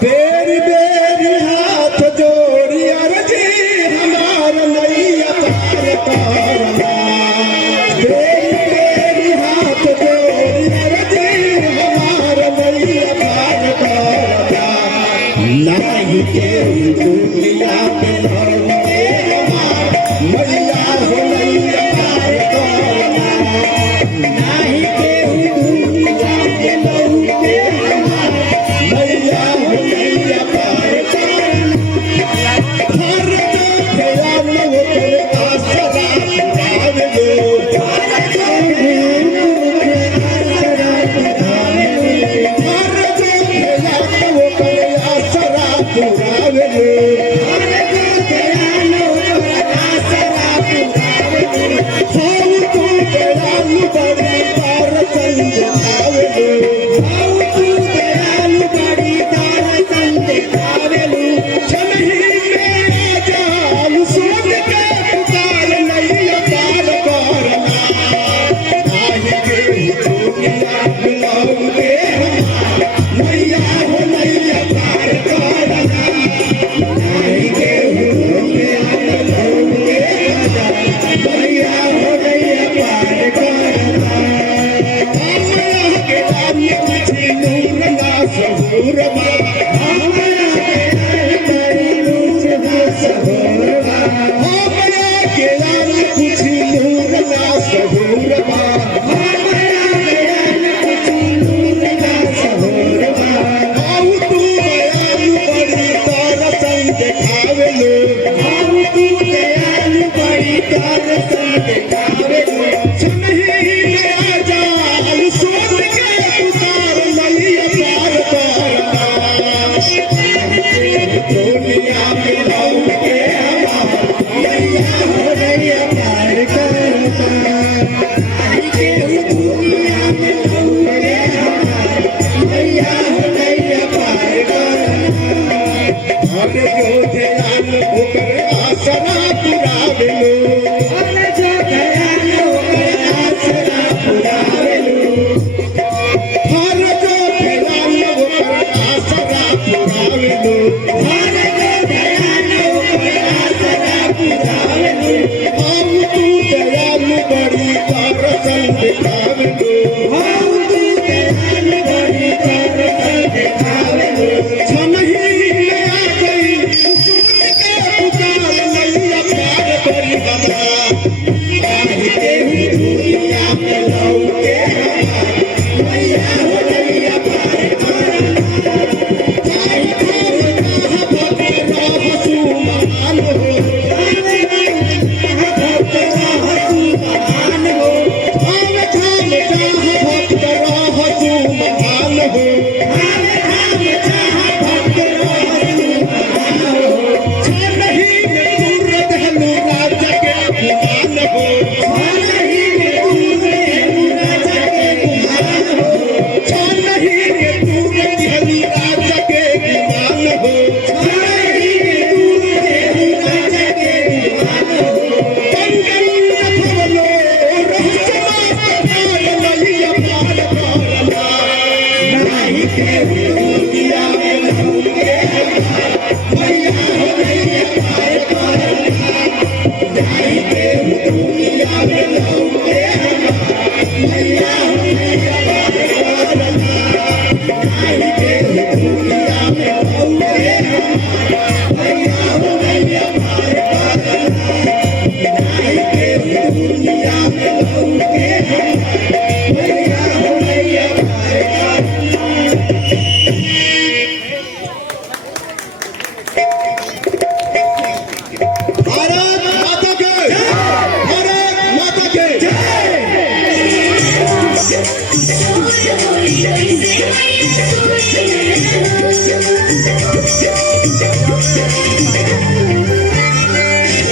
Berry berry हाथ जोड़ी अर्जी हमार नैया पार करना। बेरी बेरी हाथ जोड़ी अर्जी हमार नैया पार करना। नहीं के दुनिया पे लौटे हमार मैया हो नैया पार करना। नहीं के दुनिया पे लौटे हमार मैया हो नैया पार करना। हर जगह लोग आसरा पुरावे लो। हर जगह लोग आसरा पुरावे लो। हम तू दयालु बड़ी तार संग आवे लो। हम तू दयालु बड़ी तार संग आवे लो। छनही में जालू सोन के पुकार नैया पार करना। आहि के दुनिया बुलावे मैया हो नैया पार करना। आहि के दुनिया बुलावे मैया हो नैया पार करना। हमरा के नाम कुछ नूर ना सहूरबा। हमरा के नाम कुछ ना सहूरबा। हमरा के नाम कुछ नूर ना सहूरबा। हमरा के नाम कुछ नूर ना सहूरबा। आऊ तू दयालु बड़ी तार संग देखावे लो। आऊ तू दयालु बड़ी तार संग देखावे लो। छनही में जालू सोन के पुकार नैया पार करना। दुनिया में लौटे हमार मैया हो नैया पार करना। के दुनिया में लौटे हमार मैया हो नैया पार करना। हर जो ध्यान ओकर आसरा पुरावे लो। हर जो ध्यान ओकर आसरा पुरावे लो। हर जो ध्यान ओकर आसरा पुरावे लो। हर जो ध्यान ओकर आसरा पुरावे लो। हम तू दयालु बड़ी तार संग देखावे लो। हम तू दयालु बड़ी तार संग देखावे लो। छनही में आ गई सुन के पुकार नैया पार करी बना। आहि के दुनिया में लौटे हमार मैया हो नैया पार करना। आई थाम कहाँ भक्त रहसु महान हो। आई कहाँ भक्त रहसु महान हो। आवे थाम जहाँ भक्त रहसु महान हो। आवे थाम जहाँ भक्त रहसु महान हो। छनही में दूर दहलू राजा के गुमान हो। छनही में दूर दहलू राजा के गुमान हो। छनही में दूर दहलू राजा के गुमान हो। छनही में दूर दहलू राजा के गुमान हो। पंगल रखवलो रहसमा पार नैया पार करना। नाही के दुनिया में लौटे हमार मैया हो नैया पार करना। नाही के दुनिया में लौटे हमार मैया हो नैया पार करना। नाही के दुनिया में लौटे हमार मैया हो नैया पार करना। नाही के दुनिया में लौटे हमार मैया हो नैया पार करना। भारत माता के भारत माता के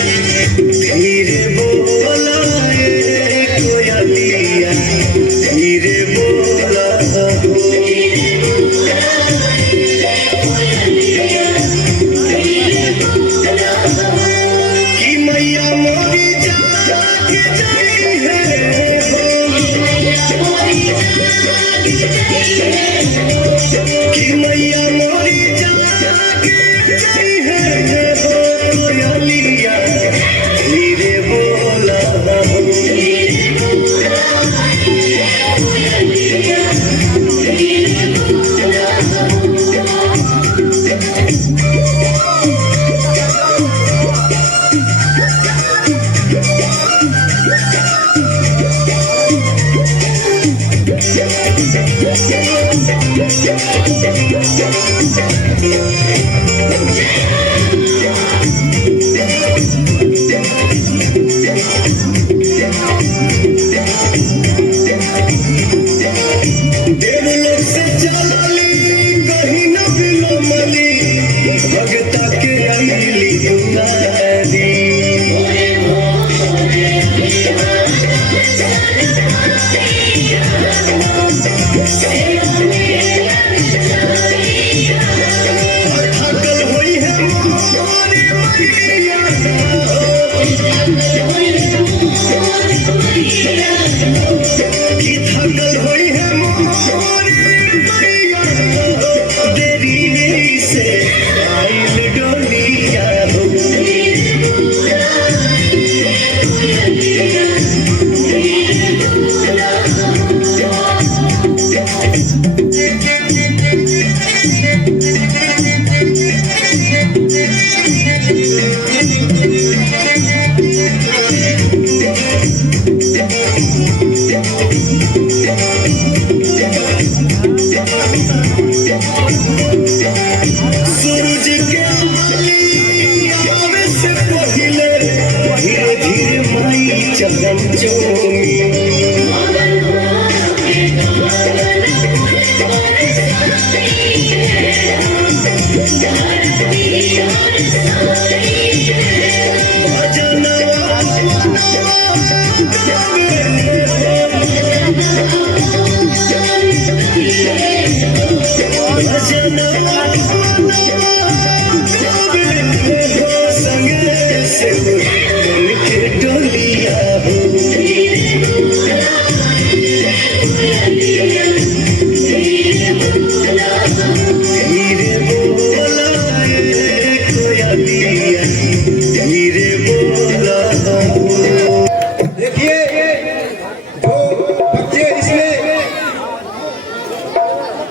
धीरे बोला कोयलिया धीरे बोला हो। कि मैया मोरी जाके जाई है हो।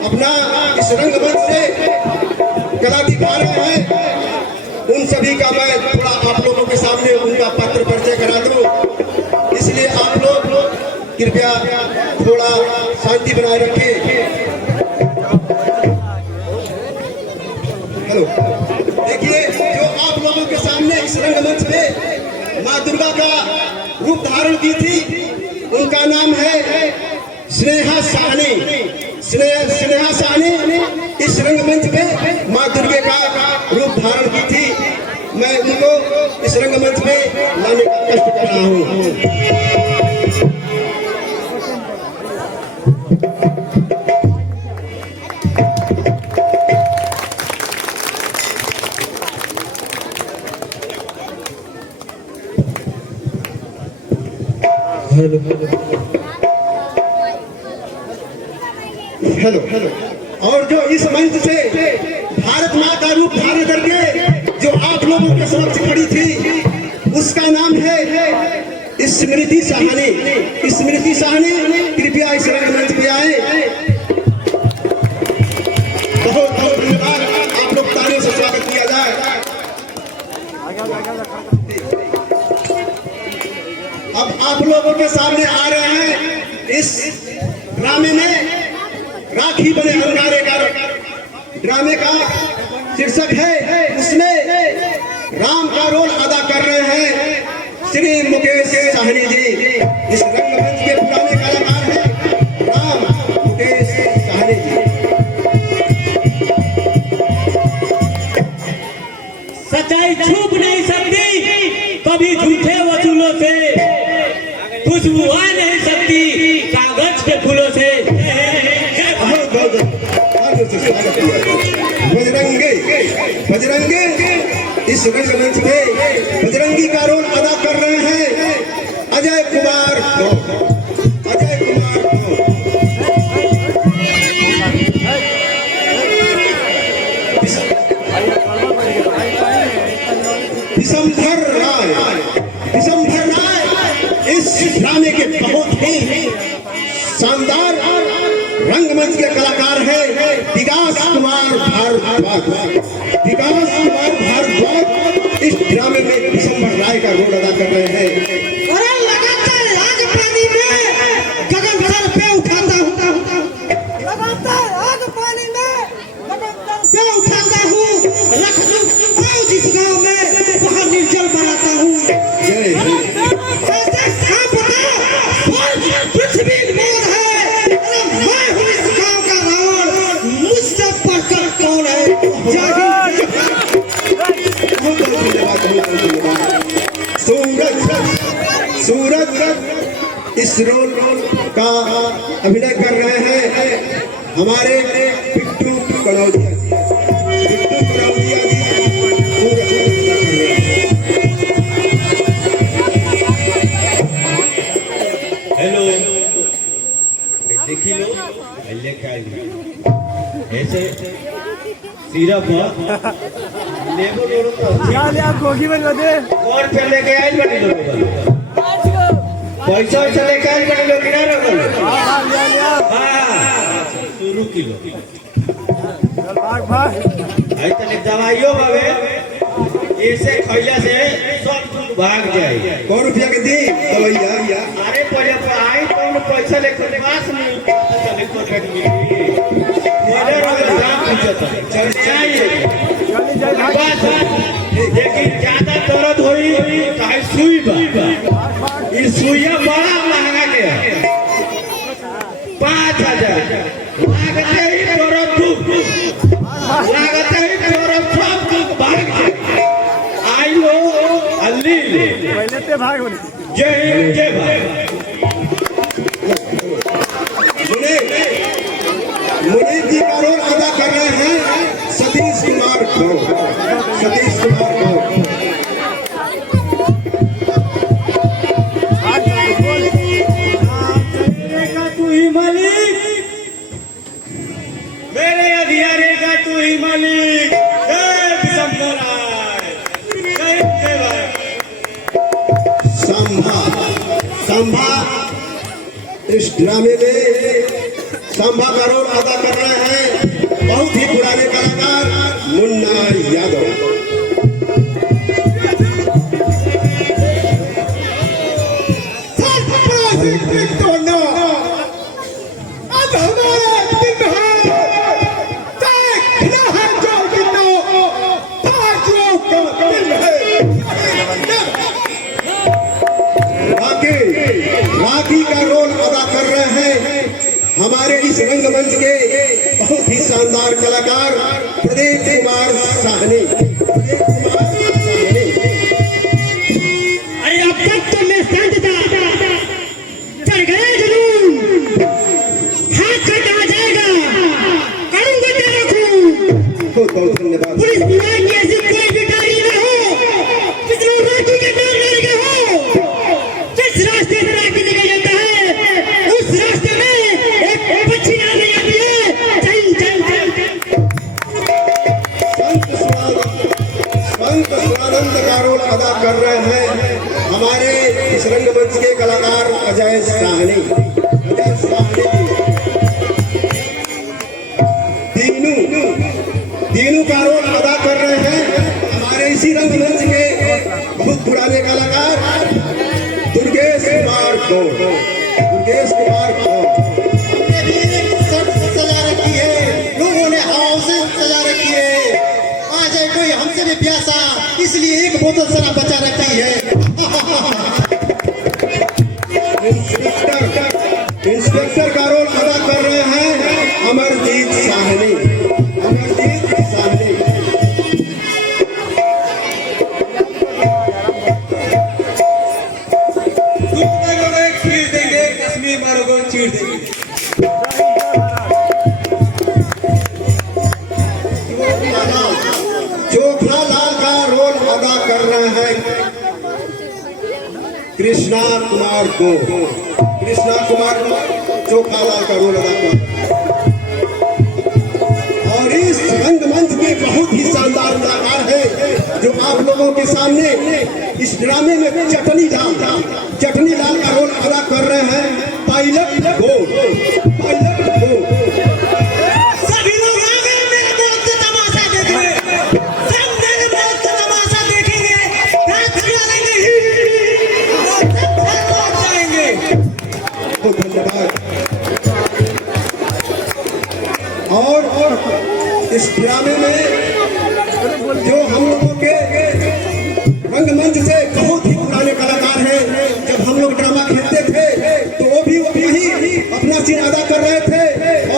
अपना इस रंगमंच से कला दिखा रहे हैं, उन सभी का मैं थोड़ा आप लोगों के सामने उनका पात्र परिचय करा दूं, इसलिए आप लोग कृपया थोड़ा शांति बनाए रखें। हेलो, देखिए जो आप लोगों के सामने इस रंगमंच पे माँ दुर्गा का रूप धारण की थी, उनका नाम है स्नेहा साहनी। स्नेहा साहनी इस रंगमंच पे माँ दुर्गा का रूप धारण की थी। मैं उनको इस रंगमंच पे लाने का कष्ट कर रहा हूँ। Hello hello hello. और जो इस मंच से भारत माँ का रूप धारण करके जो आप लोगों के समक्ष खड़ी थी, उसका नाम है स्मृति साहनी। स्मृति साहनी कृपया इस रंगमंच पे आए। बहुत बहुत धन्यवाद, आप लोग तालियों से स्वागत किया जाए। अब आप लोगों के सामने आ रहे हैं इस ड्रामे में राखी बने अंगारे का ड्रामे का शीर्षक है, उसमें राम का रोल अदा कर रहे हैं श्री मुकेश साहनी जी। इस रंगमंच के पुराने कलाकार हैं राम मुकेश साहनी जी। सच्चाई छुप नहीं सकती कभी झूठे वसूलों से, खुशबू आ नहीं सकती कागज के फूलों से। बजरंगी बजरंगी इस रंगमंच पे बजरंगी का रोल अदा कर रहे हैं अजय कुमार। अजय कुमार विशंभर राय इस ड्रामे के बहुत ही शानदार रंगमंच के कलाकार है विकास कुमार भारद्वाज। विकास कुमार भारद्वाज इस ड्रामे में विशंभर राय का रोल अदा कर रहे हैं। लगातार आग पानी में गगन सर पे उठाता हूँ, लगातार आग पानी में गगन सर पे उठाता हूँ, रख दूं पाँव जिस गाँव में वहाँ निर्जल बनाता हूँ। पृथ्वी मोर है, मैं हूँ इस गाँव का रावण, मुझसे बढ़कर कौन है। सूरज इस रोल का अभिनय कर रहे हैं हमारे बिट्टू कनौजिया जी। हेलो, देखी लो ऐसे सिर्फ लेबो लोग गोगी बन दे और फिर लेके आए बड़ी लोग पैसा चले के आए बड़ी लोग ना रखल। शुरू किलो भाग आई तने दवाइयों बाबे ऐसे खैला से सब कुछ भाग जाए। कौन रुपया के दी दवाइया? अरे पहले आई तो पैसा लेकर पास नहीं चले को कट मिली मेरे रोग दाम पूछता चल आइए बात। लेकिन ज्यादा दर्द होई चाहे सुई बा, ई सुईया बा लागते ही तोरा सब दुख भाग जाए आई लो अल्ली पहले ते भाग होने जय हिंद जय भारत मुनीर जी का रोल अदा कर रहे हैं सतीश कुमार को तू ही मालिक मेरे अधियारे का तू ही मालिक जय शंकराय जय जय भारत सांभा इस ड्रामे में सांभा का रोल अदा कर रहे हैं बहुत ही पुराने कलाकार मुन्ना यादव। राखी का रोल अदा कर रहे हैं हमारे इस रंगमंच के बहुत ही शानदार कलाकार प्रदीप कुमार साहनी। अरे अब तक तो मैं संत था चढ़ गया जुनून हाथ कटा जाएगा करूंगा तेरा खून बहुत बहुत धन्यवाद। पुलिस विभाग की ऐसी कोई भिखारी न हो किसी राखी के नाम लड़ गए हो जिस रास्ते से राखी निकल जाता है उस रास्ते में एक पक्षी नाम नहीं आती है चल चल चल संत स्वानंद का रोल अदा कर रहे हैं हमारे इस रंगमंच के कलाकार अजय साहनी। दीनू का रोल अदा कर रहे हैं हमारे इसी रंगमंच के बहुत पुराने कलाकार दुर्गेश कुमार को सजा रखी है लोगों ने हवाओं से सजा रखी है आ जाए कोई हमसे भी प्यासा इसलिए एक बोतल शराब बचा रखी है। इंस्पेक्टर का रोल अदा कर रहे हैं अमरजीत साहनी। चीर देंगे कश्मीर मारो को चीर देंगे चोखला लाल का रोल अदा कर रहे हैं कृष्णा कुमार चोखला लाल का रोल अदा कर और इस रंगमंच के बहुत ही शानदार कलाकार है जो आप लोगों के सामने इस ड्रामे में चटनी लाल का रोल अदा कर रहे हैं पायलट गोल। सभी लोग आ गए मेरे मौत का तमाशा देखने सब मेरे मौत का तमाशा देखेंगे रात चलेंगे ही और सब घर लौट जाएंगे। बहुत धन्यवाद। और इस ड्रामे में जो हम लोगों के रंगमंच से बहुत ही पुराने कलाकार हैं जब हम लोग ड्रामा खेलते थे तो वो भी अपना सीन अदा कर रहे थे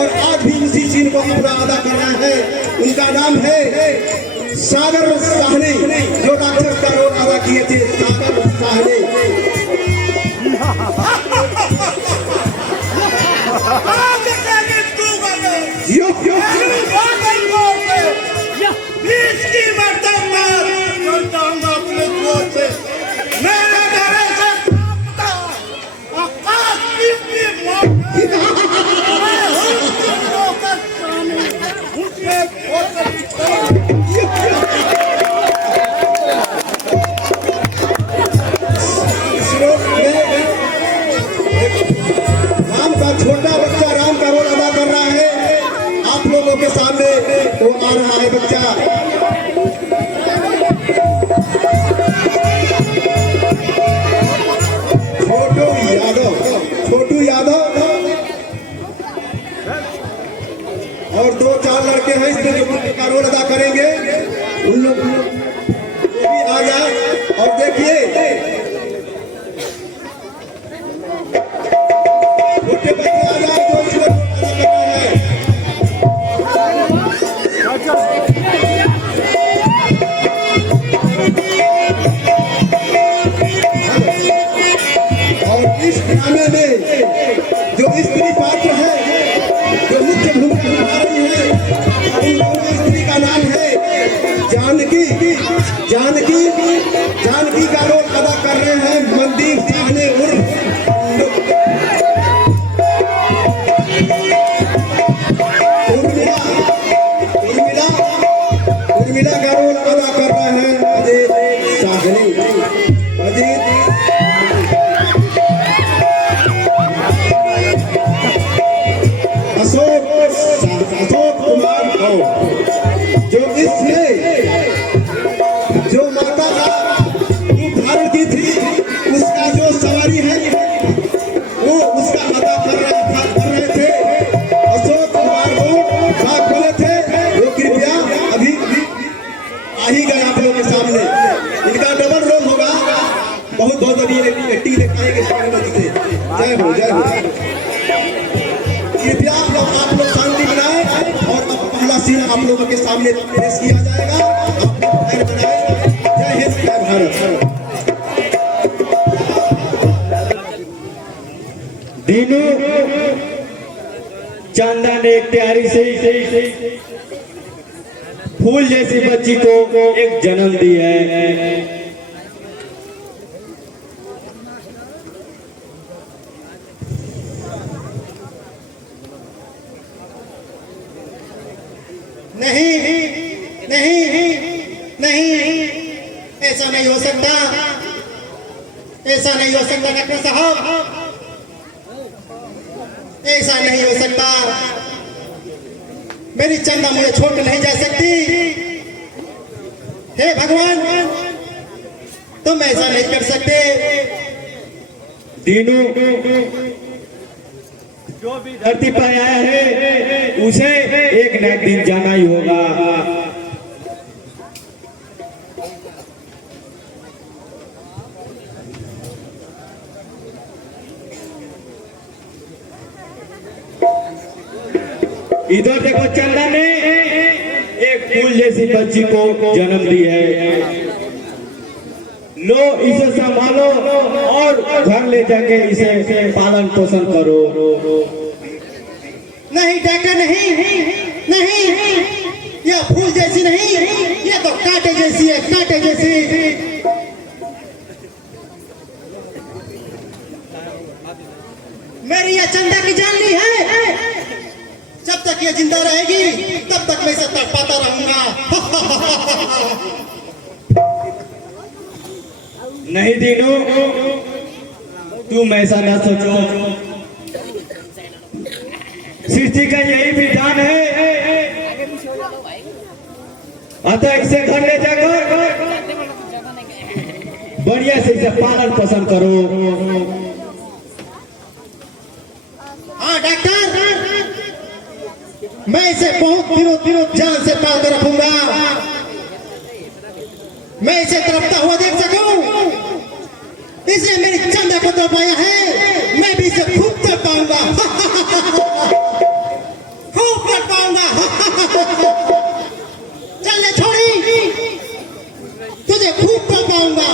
और आज भी उसी सीन को पूरा अदा कर रहे हैं। उनका नाम है सागर साहनी जो राक्षस का रोल अदा किए थे सागर साहनी। राम का छोटा बच्चा राम का रोल अदा कर रहा है आप लोगों के सामने वो आ रहा है बच्चा छोटू यादव और 2-4 लड़के हैं इसमें जो का रोल अदा करेंगे उन लोग भी आ जाए और देखिए छोटे बच्चे आ जाए जो इसमें रोल अदा कर रहे हैं। स्त्री पात्र है जो मुख्य भूमिका निभा रही है, उन दोनों स्त्री का नाम है जानकी। जानकी जानकी का रोल अदा कर रहे हैं मनदीप साहनी उर्फ उर्मिला का रोल अदा कर रहे हैं अजीत साहनी। अशोक कुमार गौड़ जो इसमें जो माता का रूप धारण की थी उसका जो सवारी है वो उसका अदा कर रहे थे अशोक कुमार गौड़ बात बोले थे। वो कृपया अभी आ ही गए आप लोगों के सामने। इनका डबल रोल होगा, बहुत बहुत अभी एक्टिंग दिखाएंगे से। जय हो जय हो। कृपया आप लोग शांति बनाए और अब पहला सीन आप लोगों के सामने पेश किया जाएगा। आप लोग खैर बनाए। जय हिंद जय भारत। दीनू चंदा ने एक प्यारी से फूल जैसी बच्ची को एक जन्म दिया है। नहीं नहीं नहीं, ऐसा नहीं हो सकता, ऐसा नहीं हो सकता डॉक्टर साहब, ऐसा नहीं हो सकता। मेरी चंदा मुझे छोड़ कर नहीं जा सकती। हे भगवान, तुम ऐसा नहीं कर सकते। दीनू जो भी धरती पर आया है उसे एक न एक दिन जाना ही होगा। इधर देखो, चंदा ने एक फूल जैसी बच्ची को जन्म दी है। लो, इसे संभालो और घर ले जाके इसे पालन पोषण करो। नहीं डॉक्टर, नहीं नहीं, यह फूल जैसी नहीं, यह तो कांटे जैसी है, कांटे जैसी। मेरी यह चंदा की जान ली है। जब तक ये जिंदा रहेगी तब तक मैं इसे तड़पाता रहूंगा। नहीं दीनू, तुम ऐसा न सोचो। सृष्टि का यही विधान है, अतः इसे घर ले जाकर बढ़िया से इसे पालन पोषण करो। हाँ डॉक्टर, मैं इसे बहुत दिनों जान से पाल कर रखूंगा। मैं इसे तड़पता हुआ देख सकूं, इसलिए मेरी चंदा को तड़ पाया है। मैं भी इसे खूब तड़ पाऊंगा, खूब तड़ पाऊंगा। चल छोड़ी, तुझे खूब तड़ पाऊंगा।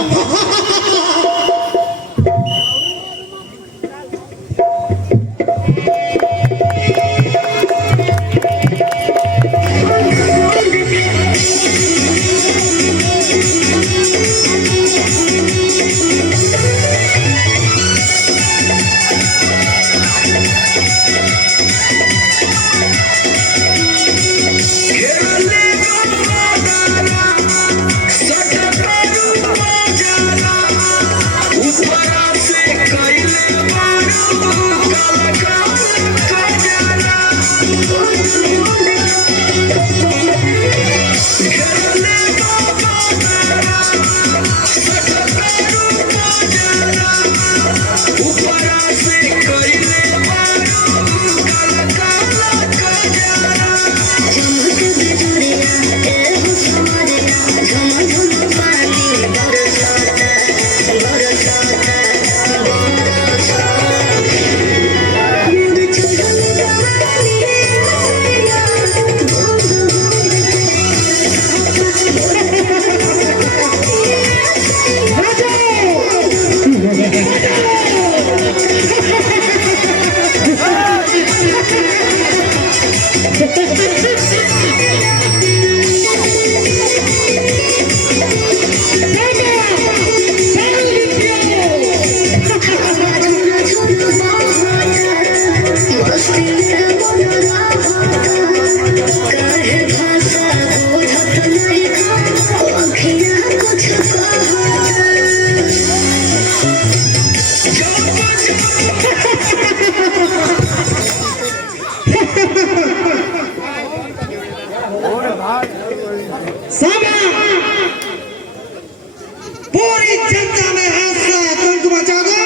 पूरी जनता में ऐसा आतंक मचा दो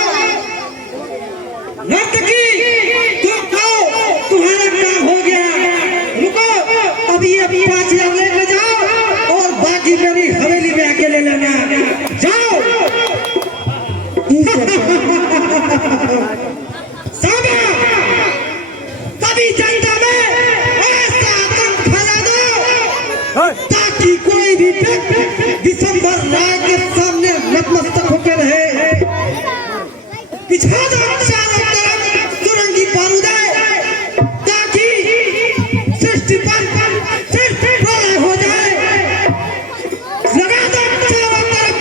नर्तकी, तुम आओ, तुम्हारा काम हो गया। रुको, अभी 5,000 लेके जाओ और बाकी मेरी हवेली में आके ले लेना। जाओ। सामा, तभी जनता में ऐसा आतंक फैला दो ताकि कोई भी व्यक्ति दिसंबर राय के सामने नतमस्तक होकर रहे। बिछा दो चारों तरफ सुरंगी बारूदें ताकि सृष्टि पर सिर्फ प्रलय हो जाए। लगा दो चारों तरफ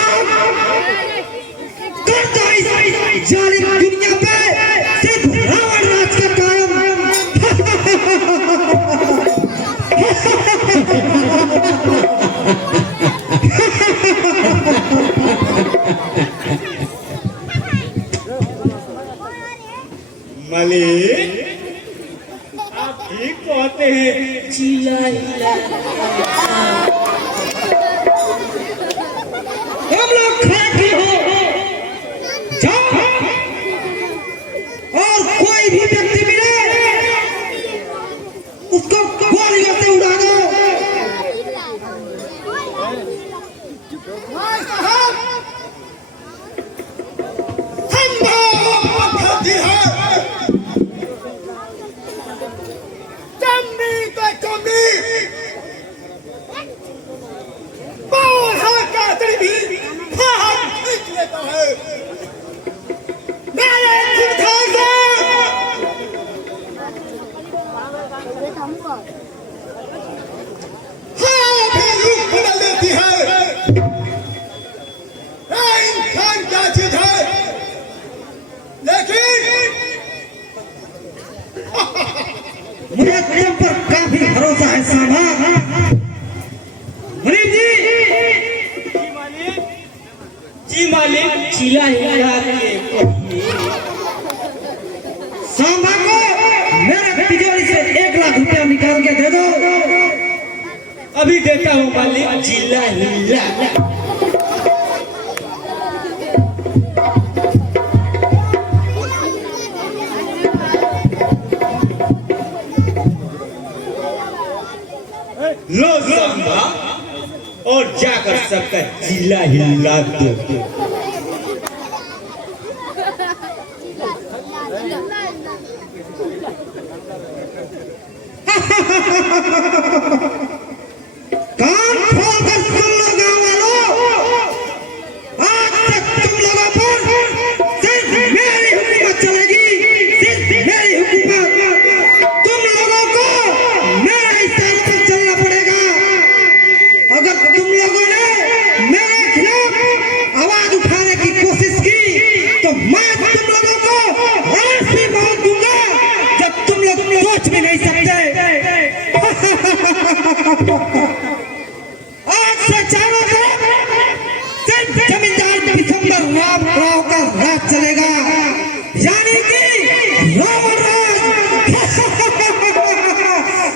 आग, कर दो इस जालिम दुनिया पे सिर्फ रावण राज का कायम। मालिक, आप ठीक कहते हैं। हम लोग खड़े हो जाओ और कोई भी व्यक्ति मिले उसको गोलियों से उड़ा दो। मुझे तुम पर काफी भरोसा है सामा। मनीष जी मालिक, चिल्ला हिला के सामा को मेरे तिजोरी से 1 लाख रुपया निकाल के दे दो। अभी देता हूँ मालिक। चिल्ला हिला लो सांबा, और जाकर सबका चिल्ला हिला दो। कान खोल कर सुन लो गाँव वालों, आज तक तुम लोगों पर सिर्फ मेरी हुकूमत चलेगी, सिर्फ मेरी हुकूमत। तुम लोगों को मेरे इशारे पर चलना पड़ेगा। अगर तुम लोगों ने मेरे खिलाफ आवाज उठाने की कोशिश की तो मैं तुम लोगों को ऐसी मौत दूंगा जब तुम लोग सोच भी नहीं सकते। आज से चारों तरफ सिर्फ जमींदार दिसंबर राव का राज चलेगा, यानी कि रावण राज।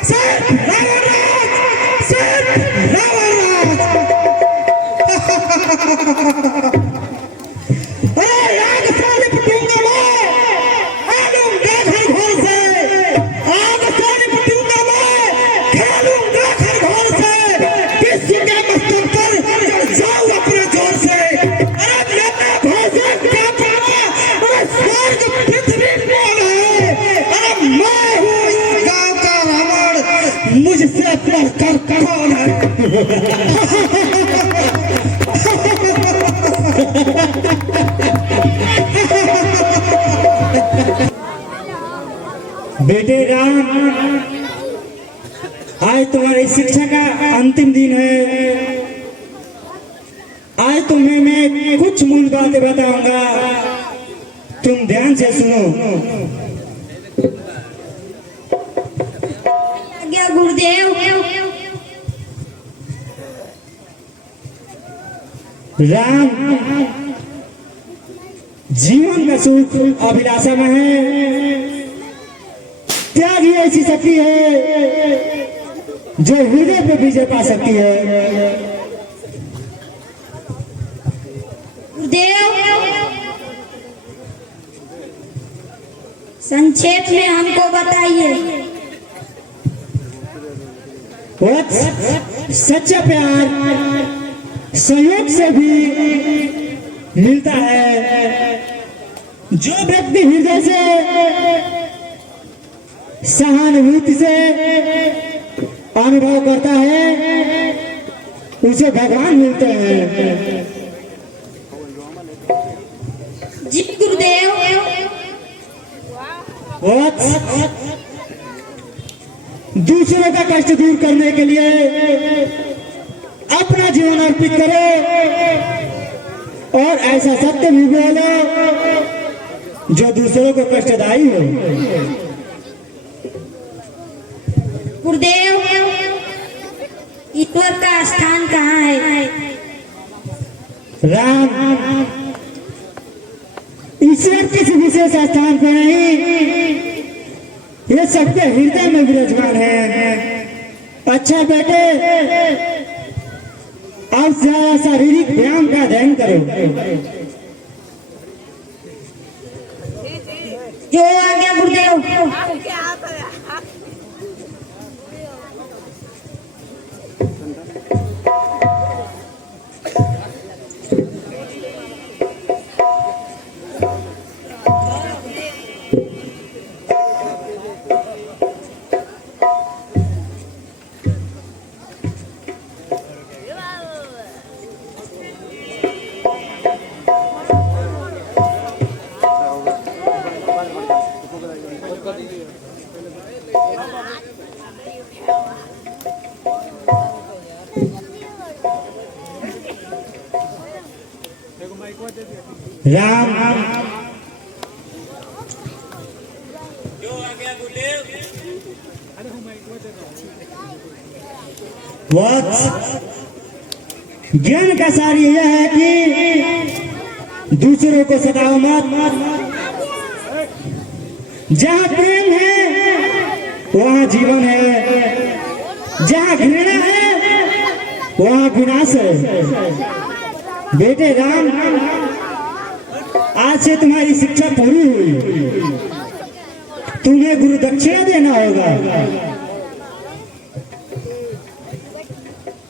सिर्फ रावण राज, सिर्फ रावण राज। अरे आग से निपटूंगा मैं, आलूंगा घर घर से। आग से निपटूंगा मैं, खेलूंगा घर घर से। विश्व के मस्तक पर चढ़ जाऊं अपने जोर से। अरे मेरा भोजन क्या पाना, अरे स्वर्ग पृथ्वी कौन है। अरे मैं हूँ इस गांव का रावण, मुझसे बढ़कर कौन है। बेटे राम, आज तुम्हारी शिक्षा का अंतिम दिन है। आज तुम्हें मैं कुछ मूल बातें बताऊंगा, तुम ध्यान से सुनो। राम जीवन का सुख अभिलाषा में है। त्याग ही ऐसी शक्ति है जो हृदय पे विजय पा सकती है। गुरुदेव, संक्षेप में हमको बताइए। सच्चा प्यार संयोग से भी मिलता है। जो व्यक्ति हृदय से सहानुभूति से अनुभव करता है उसे भगवान मिलते हैं। जी गुरुदेव। दूसरों का कष्ट दूर करने के लिए अपना जीवन अर्पित करो और ऐसा सत्य भी बोलो जो दूसरों को कष्टदायी हो। गुरुदेव, ईश्वर का स्थान कहाँ है? राम, ईश्वर किसी विशेष स्थान पर नहीं, ये सबके हृदय में विराजमान है। अच्छा बेटे, अब जरा शारीरिक व्यायाम का अध्ययन करो। जो आ गया गुरुदेव। राम, ज्ञान का सार यह है कि दूसरों को सताओ मत। जहाँ प्रेम है वहाँ जीवन है, जहाँ घृणा है वहाँ विनाश है। बेटे राम, आज से तुम्हारी शिक्षा पूरी हुई, तुम्हें गुरु दक्षिणा देना होगा।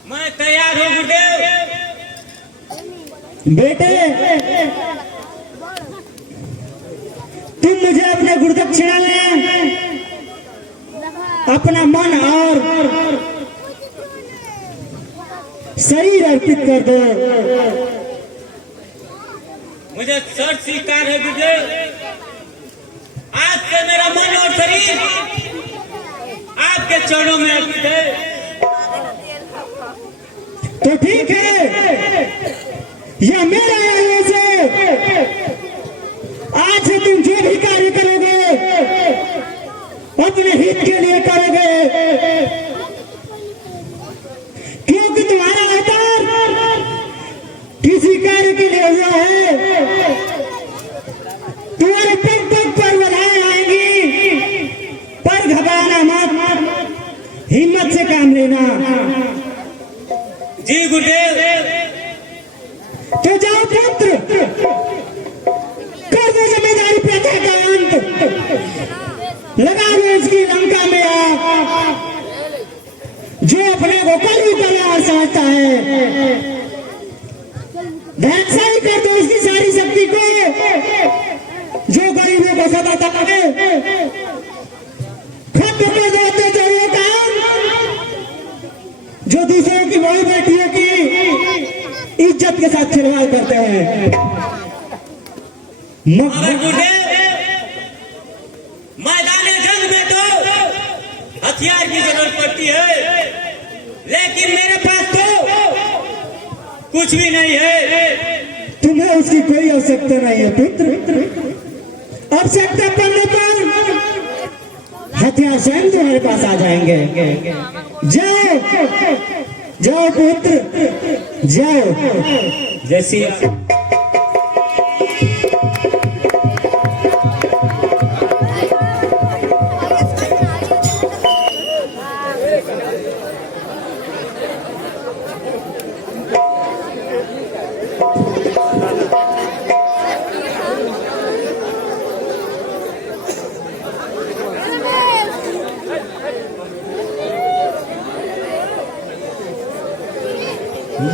मैं तैयार हूँ गुरुदेव। बेटे, तुम मुझे अपने गुरु दक्षिणा में अपना मन और शरीर अर्पित कर दो। मुझे शर्त स्वीकार है गुरुदेव। आज से मेरा मन और शरीर आपके चरणों में अर्पित है। तो ठीक है, यह मेरा आदेश है। आज से तुम जो भी कार्य करोगे अपने हित के लिए करोगे, क्योंकि तुम्हारा अवतार किसी कार्य के लिए हुआ है। तुम्हारे पग पग पर बधाई आएंगी, पर घबराना मत, हिम्मत से काम लेना। जी गुरुदेव। तो जाओ पुत्र, कर दो जिम्मेदारी प्रथा का अंत, लगा दो उसकी लंका में आग। जो अपने को कलयुग कल्याण समझता है, धैर्यशाली कर दो उसकी सारी शक्ति को। जो गरीबों को सताता है, खत्म कर दो अत्याचारियों का। जो दूसरों की बड़ी बेटियों की इज्जत के साथ खिलवाड़ करते हैं। मगर गुरुदेव, मैदान जंग में तो हथियार की जरूरत पड़ती है, लेकिन मेरे पास तो कुछ भी नहीं है। तुम्हें उसकी कोई आवश्यकता नहीं है पुत्र। आवश्यकता पड़ने पर हथियार स्वयं तुम्हारे पास आ जाएंगे। जाओ जाओ पुत्र, जाओ। जैसी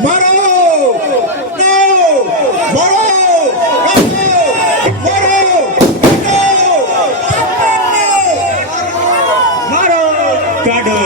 मरो नो मरो मरो मारो काटो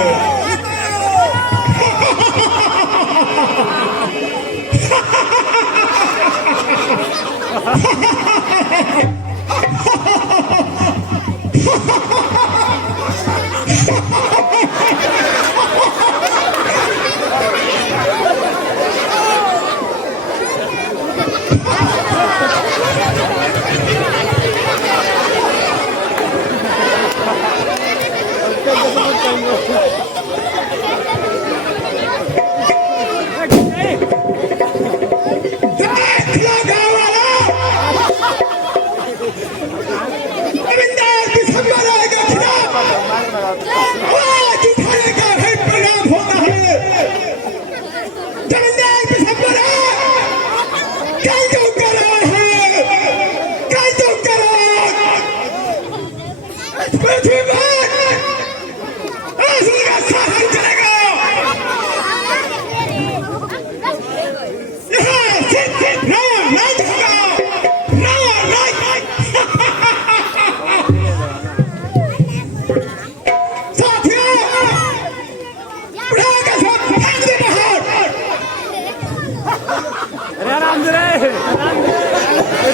अरे आराम से रहे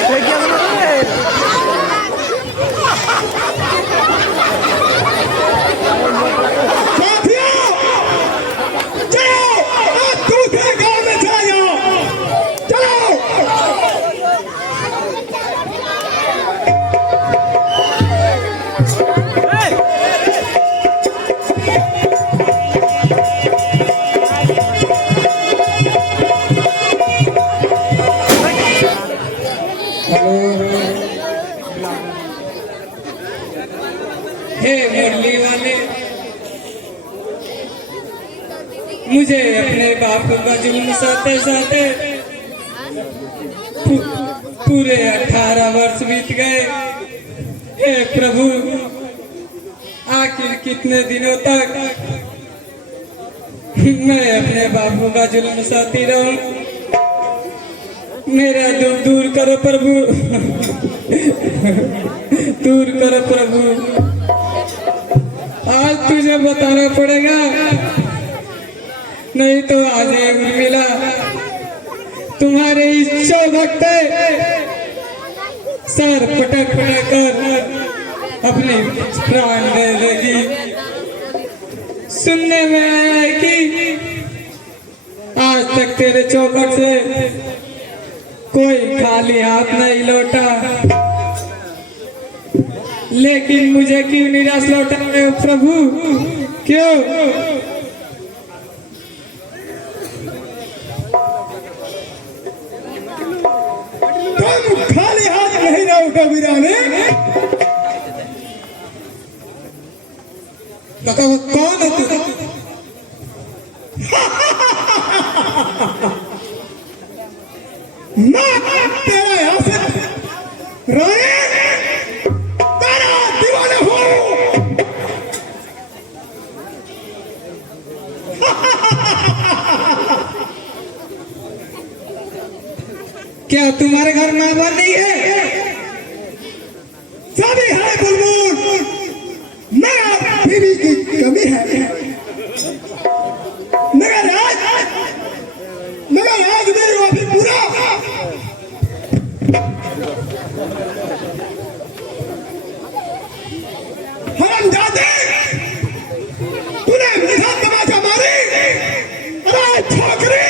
फेंकिया बना रहे हे मुरली वाले, मुझे अपने बापू का जुल्म सहते सहते पूरे 18 वर्ष बीत गए। हे प्रभु, आखिर कितने दिनों तक मैं अपने बापू का जुल्म सहती रहूं? मेरा दुख दूर करो प्रभु, दूर करो प्रभु। आज तुझे बताना पड़ेगा, नहीं तो आज उर्मिला तुम्हारे इस चौखट सर पटक पटक कर अपने प्राण दे देगी। सुनने में आया है कि आज तक तेरे चौखट से कोई खाली हाथ नहीं लौटा, लेकिन मुझे क्यों निराश लौटा रहे हो प्रभु? क्यों? तुम खाली हाथ नहीं रहोगे वीराने। कौन है तू? मैं तेरा यहाँ से रानी तेरा दीवाना हूँ। क्या तुम्हारे घर मेहमान नहीं है? सभी है बुलबुल, मेरा बीवी की कमी है। मगर आज मेरे को अभी पूरा हरामजादे, तूने मेरे साथ तमाचा मारी। अरे छोकरी,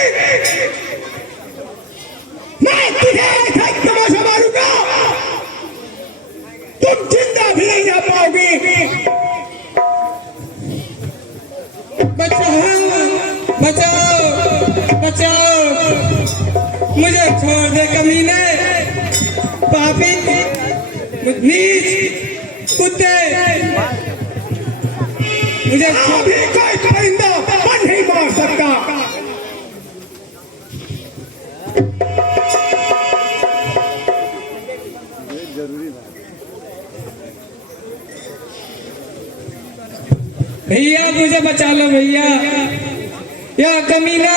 मैं तुझे ऐसा तमाशा मारूंगा तुम जिंदा भी नहीं जा पाओगी। बचाओ, बचाओ, बचाओ, मुझे छोड़ दे कमीने, पापी, नीच, कुत्ते, मुझे अभी कोई परिंदा मन नहीं मार सकता। भैया मुझे बचा लो भैया, यह कमीना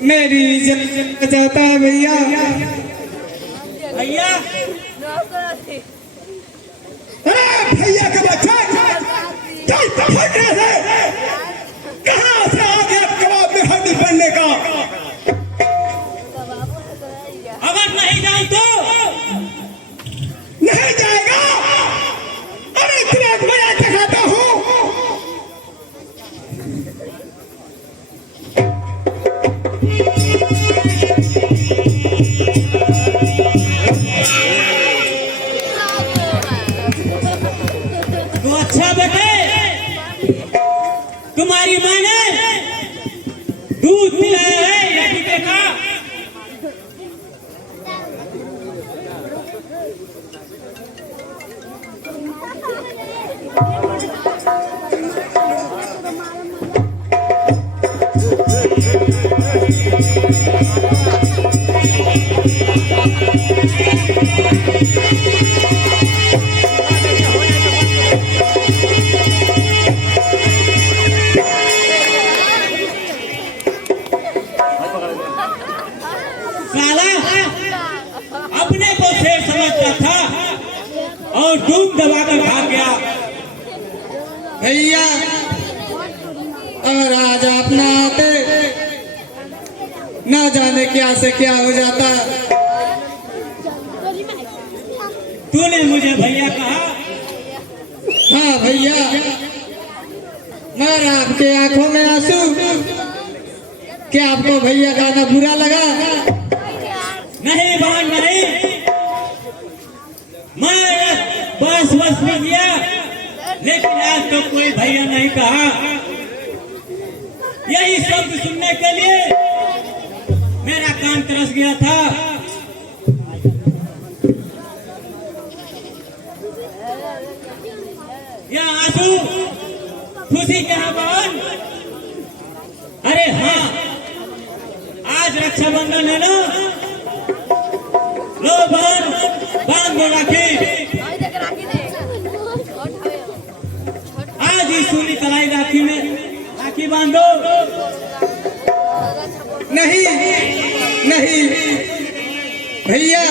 मेरी इज्जत बचाता है भैया। भैया अरे भैया के बच्चे चल पकड़ने से, कहाँ से आ गया कबाब में हड्डी बनने का? अगर नहीं जाए तो नहीं जाएगा, अरे तुम्हें मजा दिखाता हूँ। तो अच्छा बेटे, तुम्हारी माँ ने दूध पिलाया है या टीके का? साला अपने को शेर समझता था और डूब दबाकर भाग गया। भैया अगर आज आप ना आते, ना जाने क्या से क्या हो जाता। तूने मुझे भैया कहा? हाँ भैया, मगर आपके आंखों में आंसू, क्या आपको भैया गाना बुरा लगा? नहीं बहन नहीं, मैं बस में गया लेकिन आज तो कोई भैया नहीं कहा। यही शब्द सुनने के लिए मेरा कान तरस गया था। यह आंसू खुशी के हैं बहन? अरे हाँ, आज रक्षाबंधन है ना, लो बहन बांध दो राखी। आज ही सूली तलाई राखी में राखी बांधो। नहीं नहीं भैया,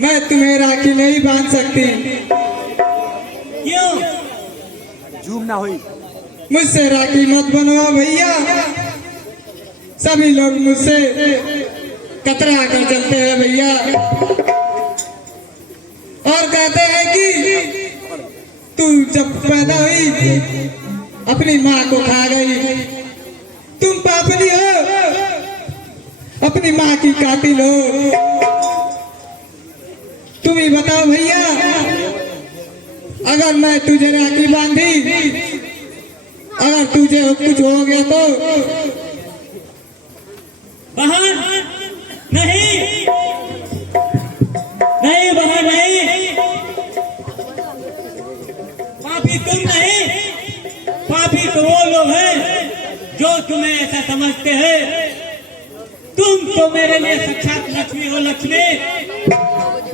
मैं तुम्हें राखी नहीं बांध सकती। क्यों? मुझसे राखी मत बनवाओ भैया, सभी लोग मुझसे कतरा कर चलते हैं भैया, और कहते हैं कि तू जब पैदा हुई अपनी माँ को खा गई, तुम पापनी हो, अपनी माँ की कातिल हो। तुम ही बताओ भैया, अगर मैं तुझे राखी बांधी, अगर तुझे कुछ हो गया तो? बहन नहीं, नहीं बहन नहीं, पापी तुम नहीं, पापी तो वो लोग हैं जो तुम्हें ऐसा समझते हैं। तुम तो मेरे लिए साक्षात लक्ष्मी हो लक्ष्मी।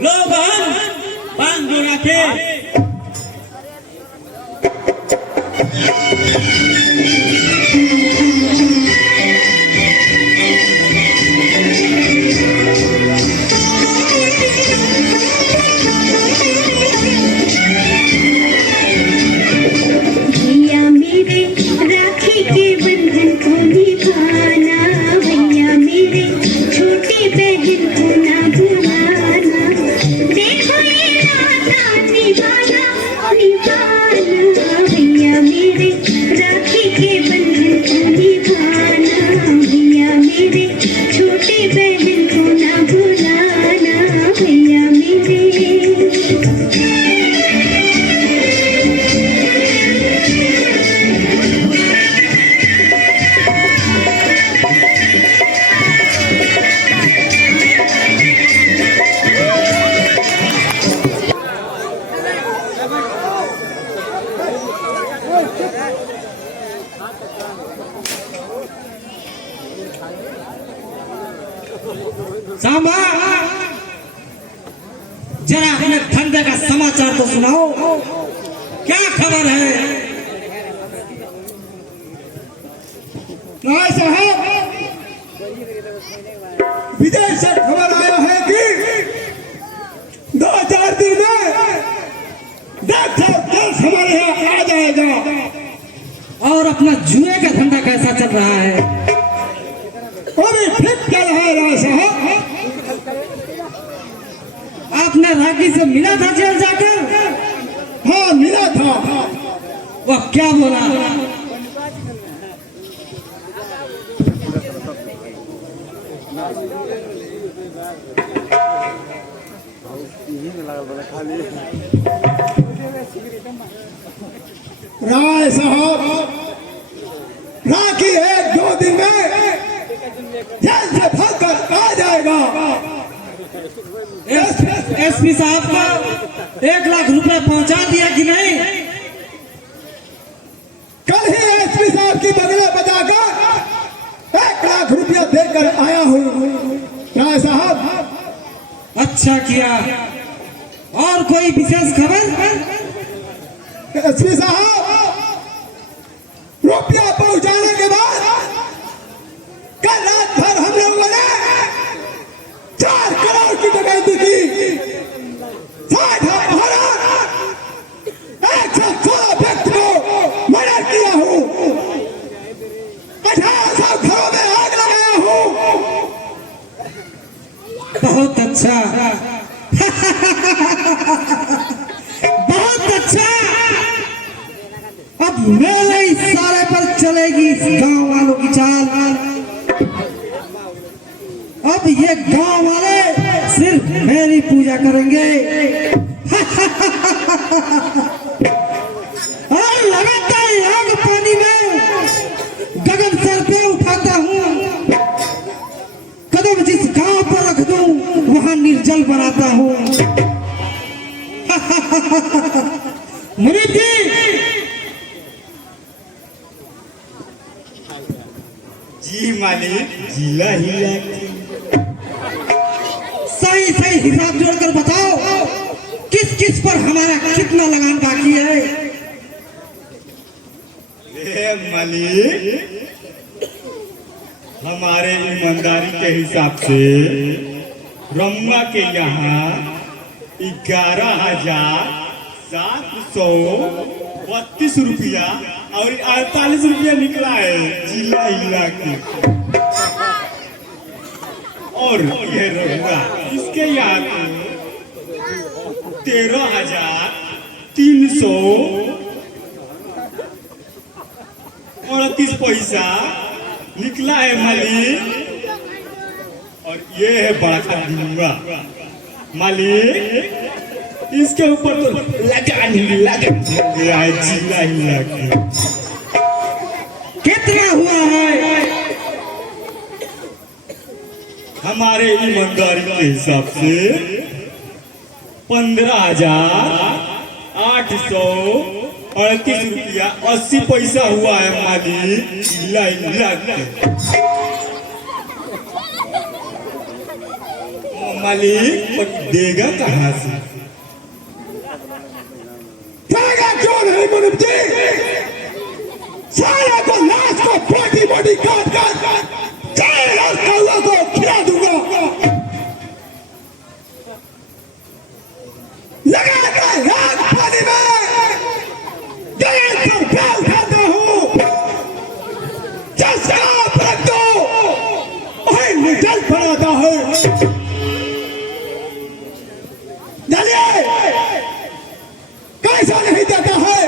लो बहन बांध दो राखी। राखी के बंधन को निभाना, भैया मेरे छोटी बहन को ना भुलाना। देखो ये नाता निभाना निभाना, भैया मेरे राखी के बंधन को निभाना, भैया मेरे छोटी बहन को ना भुलाना, भैया मेरे। सांबा, जरा हमें धंधे का समाचार तो सुनाओ, क्या खबर है? राय साहब, विदेश से खबर आया है कि 2-4 दिन में 10 हमारे यहाँ आ जाएगा। और अपना जुए का धंधा कैसा चल रहा है? वो भी ठीक चल रहा है राय साहब। आपने रागी से मिला था जेल जाकर? हाँ, मिला था। वह क्या बोला? राय साहब, राखी 1-2 दिन में जेल से भाग कर आ जाएगा। एसपी साहब को 1 लाख रुपए पहुंचा दिया कि नहीं? कल ही एसपी साहब की बगला बजाकर 1 लाख रुपया देकर आया हूँ राय साहब। अच्छा किया। और कोई विशेष खबर? एसपी साहब, रुपया पहुंचाने के बाद कल रात भर हम लोगों ने 4 करोड़ की डकैती की। 60 अपहरण, 116 व्यक्ति को मर्डर किया हूँ, 1800 घरों में आग लगाया हूँ। बहुत अच्छा। बहुत अच्छा। अब मेरे इशारे पर चलेगी इस गांव वालों की चाल। अब ये गांव वाले सिर्फ मेरी पूजा करेंगे। और लगातार आग पानी में गगन सर पे उठाता हूँ। कदम जिस गांव पर रख दूं वहां निर्जल बनाता हूँ। मुनीब जी मालिक, जिला हिला सही सही हिसाब जोड़कर बताओ, किस किस पर हमारा कितना लगान बाकी है? मालिक, हमारे ईमानदारी के हिसाब से रमुआ के यहाँ 11,732 रुपया और 48 रुपया निकला है जिला हिला के। और ये रमुआ इसके यहाँ 13,338 पैसा निकला है मालिक। और ये है बड़ा दूंगा मालिक, इसके ऊपर तो लगा जिला हिला के। कितना हुआ है? हमारे ईमानदारी के हिसाब से 15,838 रुपया 80 पैसा हुआ है मालिक जिला हिला के। मालिक देगा कहाँ से? देगा क्यों नहीं मुनीब जी? सारे को लाश को बॉडी काट काट चाय और कौवा को खिला दूंगा। लगा कर आग पानी में गगन पर पे उठाता हूँ। जिस जगह पर रख दो वही निकल पड़ाता है। कैसा नहीं देता है?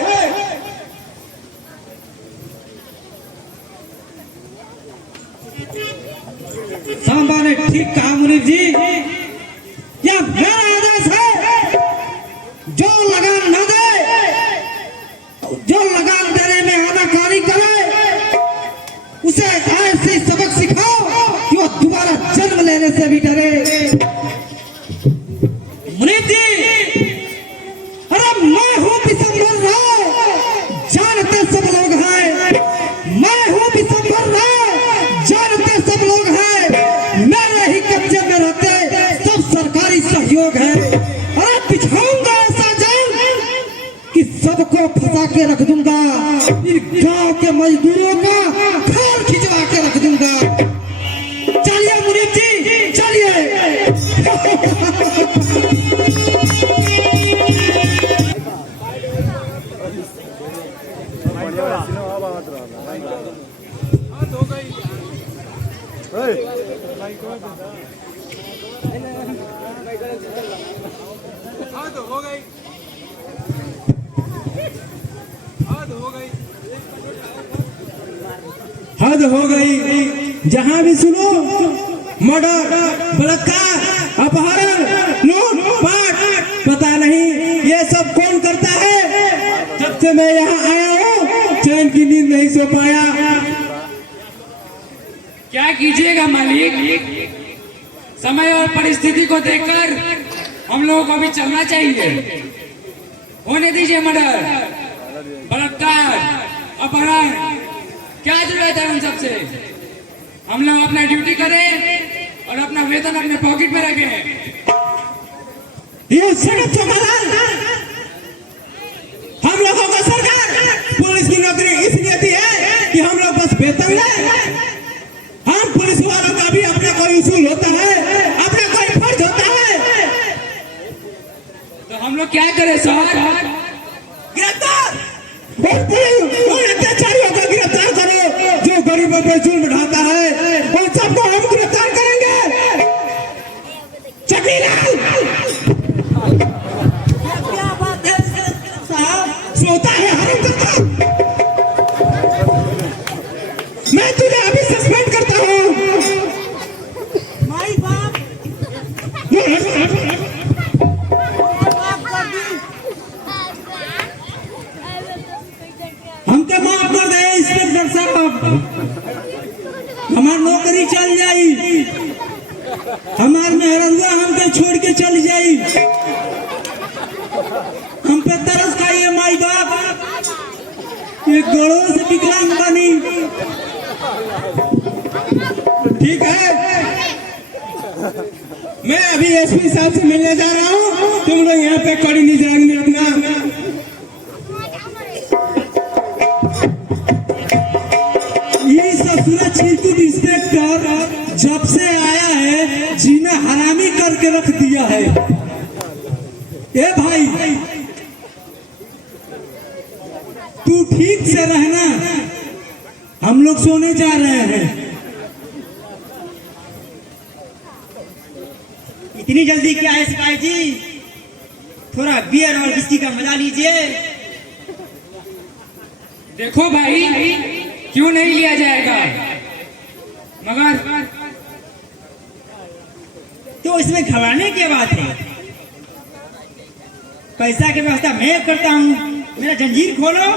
सांबा ने ठीक कहा मुनीब जी, यह मेरा आदेश है। जो लगान न दे, जो लगान देने में आनाकानी करे, उसे ऐसे सबक सिखाओ कि वो दोबारा जन्म लेने से भी डरे। मुनीब जी, अरे मैं हूँ बिशंबर राव, जानते सब सबको फंसा के रख दूंगा, इन गांव के मजदूरों का खाल खिंचवा के रख दूंगा। चलिए मुनीम जी चलिए। हद हो गई। जहां भी सुनो मर्डर, बलात्कार, अपहरण, लूट पाट, पता नहीं ये सब कौन करता है। जब से मैं यहाँ आया हूँ चैन की नींद नहीं सो पाया। क्या कीजिएगा मालिक, समय और परिस्थिति को देखकर हम लोगों को अभी चलना चाहिए। होने दीजिए मर्डर, बलात्कार, अपहरण, क्या जरूरत है उन सबसे। हम लोग अपना ड्यूटी करें और अपना वेतन अपने पॉकेट में रखें। ये सड़क चौकीदार हम लोगों को सरकार पुलिस की नौकरी इसलिए दी है कि हम लोग बस वेतन लें। हम पुलिस वालों का भी अपना कोई उसूल होता है, अपना कोई फर्ज होता है। तो हम लोग क्या करें सर? गिरफ्तार उन अत्याचारियों को गिरफ्तार करो जो गरीबों पर जुल्म ढाता है, और सबको हम गिरफ्तार करेंगे। चकीलाल क्या बात है साहब? सोता है हरामजादा। मैं तुझे अभी सस्पेंड करता हूँ। माई बाप हमके माफ कर दे इंस्पेक्टर साहब, हमार नौकरी चल जाई, हमार मेहररुआ हमके छोड़ के चल जाई। हम पे तरस खाइए माई बाप, ये गड़ों से विकलांग बनी। ठीक है, मैं अभी एसपी साहब से मिलने जा रहा हूँ, तुम लोग यहाँ पे कड़ी निगरानी में रखना। ये ससुरा चिंटू इंस्पेक्टर जब से आया है जीना हरामी करके रख दिया है। ए भाई तू ठीक से रहना, हम लोग सोने जा रहे हैं। इतनी जल्दी क्या है सिपाही जी? थोड़ा बियर और विस्की का मजा लीजिए। देखो भाई, क्यों नहीं लिया जाएगा, मगर तो इसमें घबराने की बात है। पैसा की व्यवस्था मैं करता हूँ, मेरा जंजीर खोलो।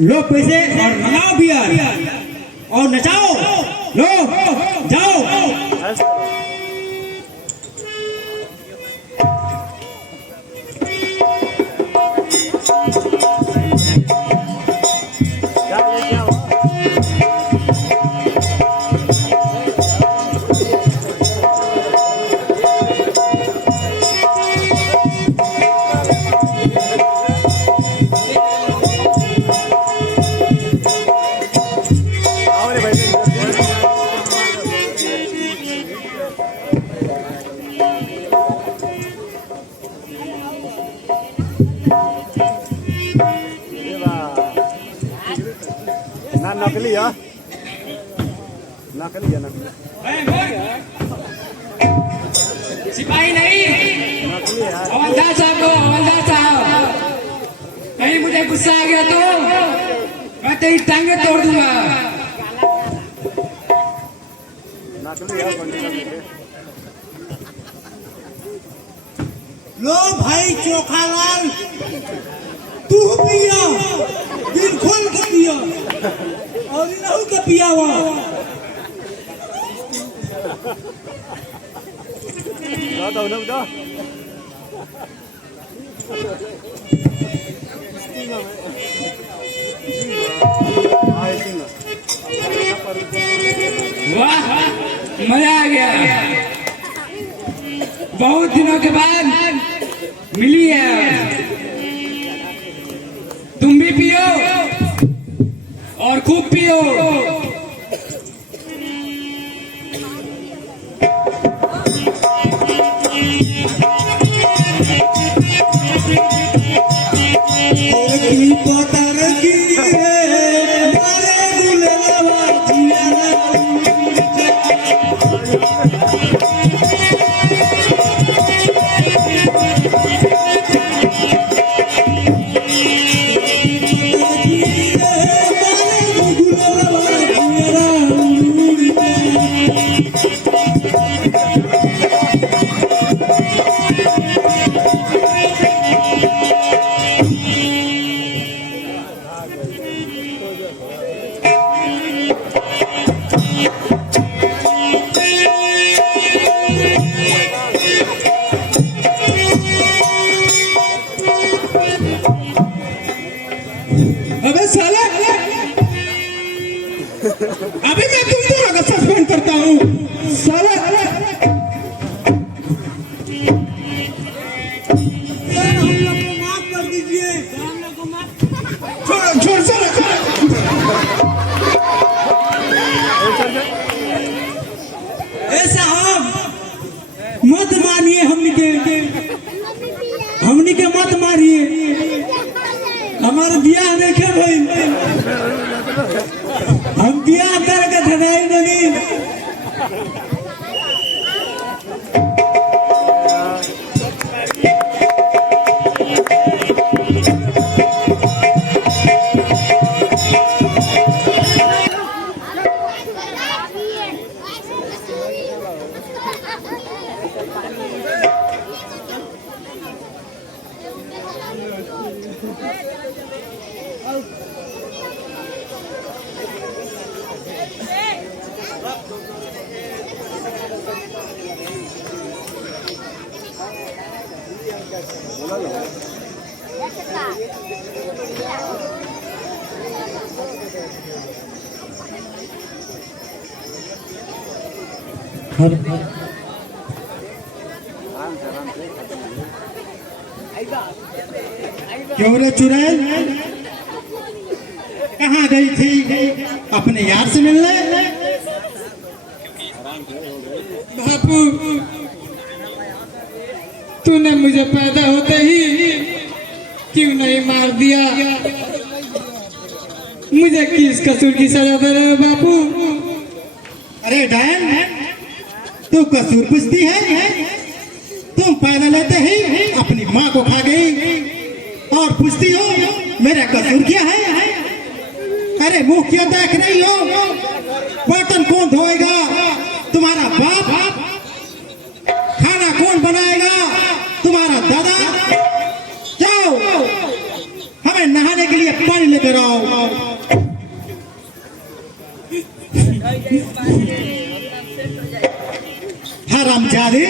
लो पैसे और मंगाओ बियर और नचाओ। लो जाओ। नकली है, नकली है, नकली। सिपाही नहीं, हवलदार साहब को, हवलदार साहब, कहीं मुझे गुस्सा आ गया तो मैं तेरी टांगे तोड़ दूंगा। नकली है। लो भाई चोखालाल, तू पिया, दिल खोल के पिया और इनहू के पिया हुआ। वाह, मजा आ गया। बहुत दिनों के बाद मिली है। तुम भी पियो और खूब पियो। की पतर की है मारे गुलवा जिया अबे साला, अभी मैं तुम दोनों का सस्पेंड करता हूँ साला। माफ कर दीजिए। छोड़ साला, ऐसा आप मत मानिए, हमनी के मत मारिए। हमारे बियाह देखे भाई, हम बियाह करके धनाई नहीं। क्यों रे चुड़ैल, कहाँ गई थी अपने यार से मिलने? बापू, तूने मुझे पैदा होते ही क्यों नहीं मार दिया? मुझे किस कसूर की सजा दे रहे हो बापू? अरे डैन, तू कसूर पूछती है? तुम पैदा लेते ही अपनी माँ को खा गई और पूछती हो मेरा कसूर क्या है? अरे मुंह क्यों देख रही हो? बर्तन कौन धोएगा? तुम्हारा बाप? खाना कौन बनाएगा? तुम्हारा दादा? जाओ, हमें नहाने के लिए पानी लेकर आओ। हरामजादी,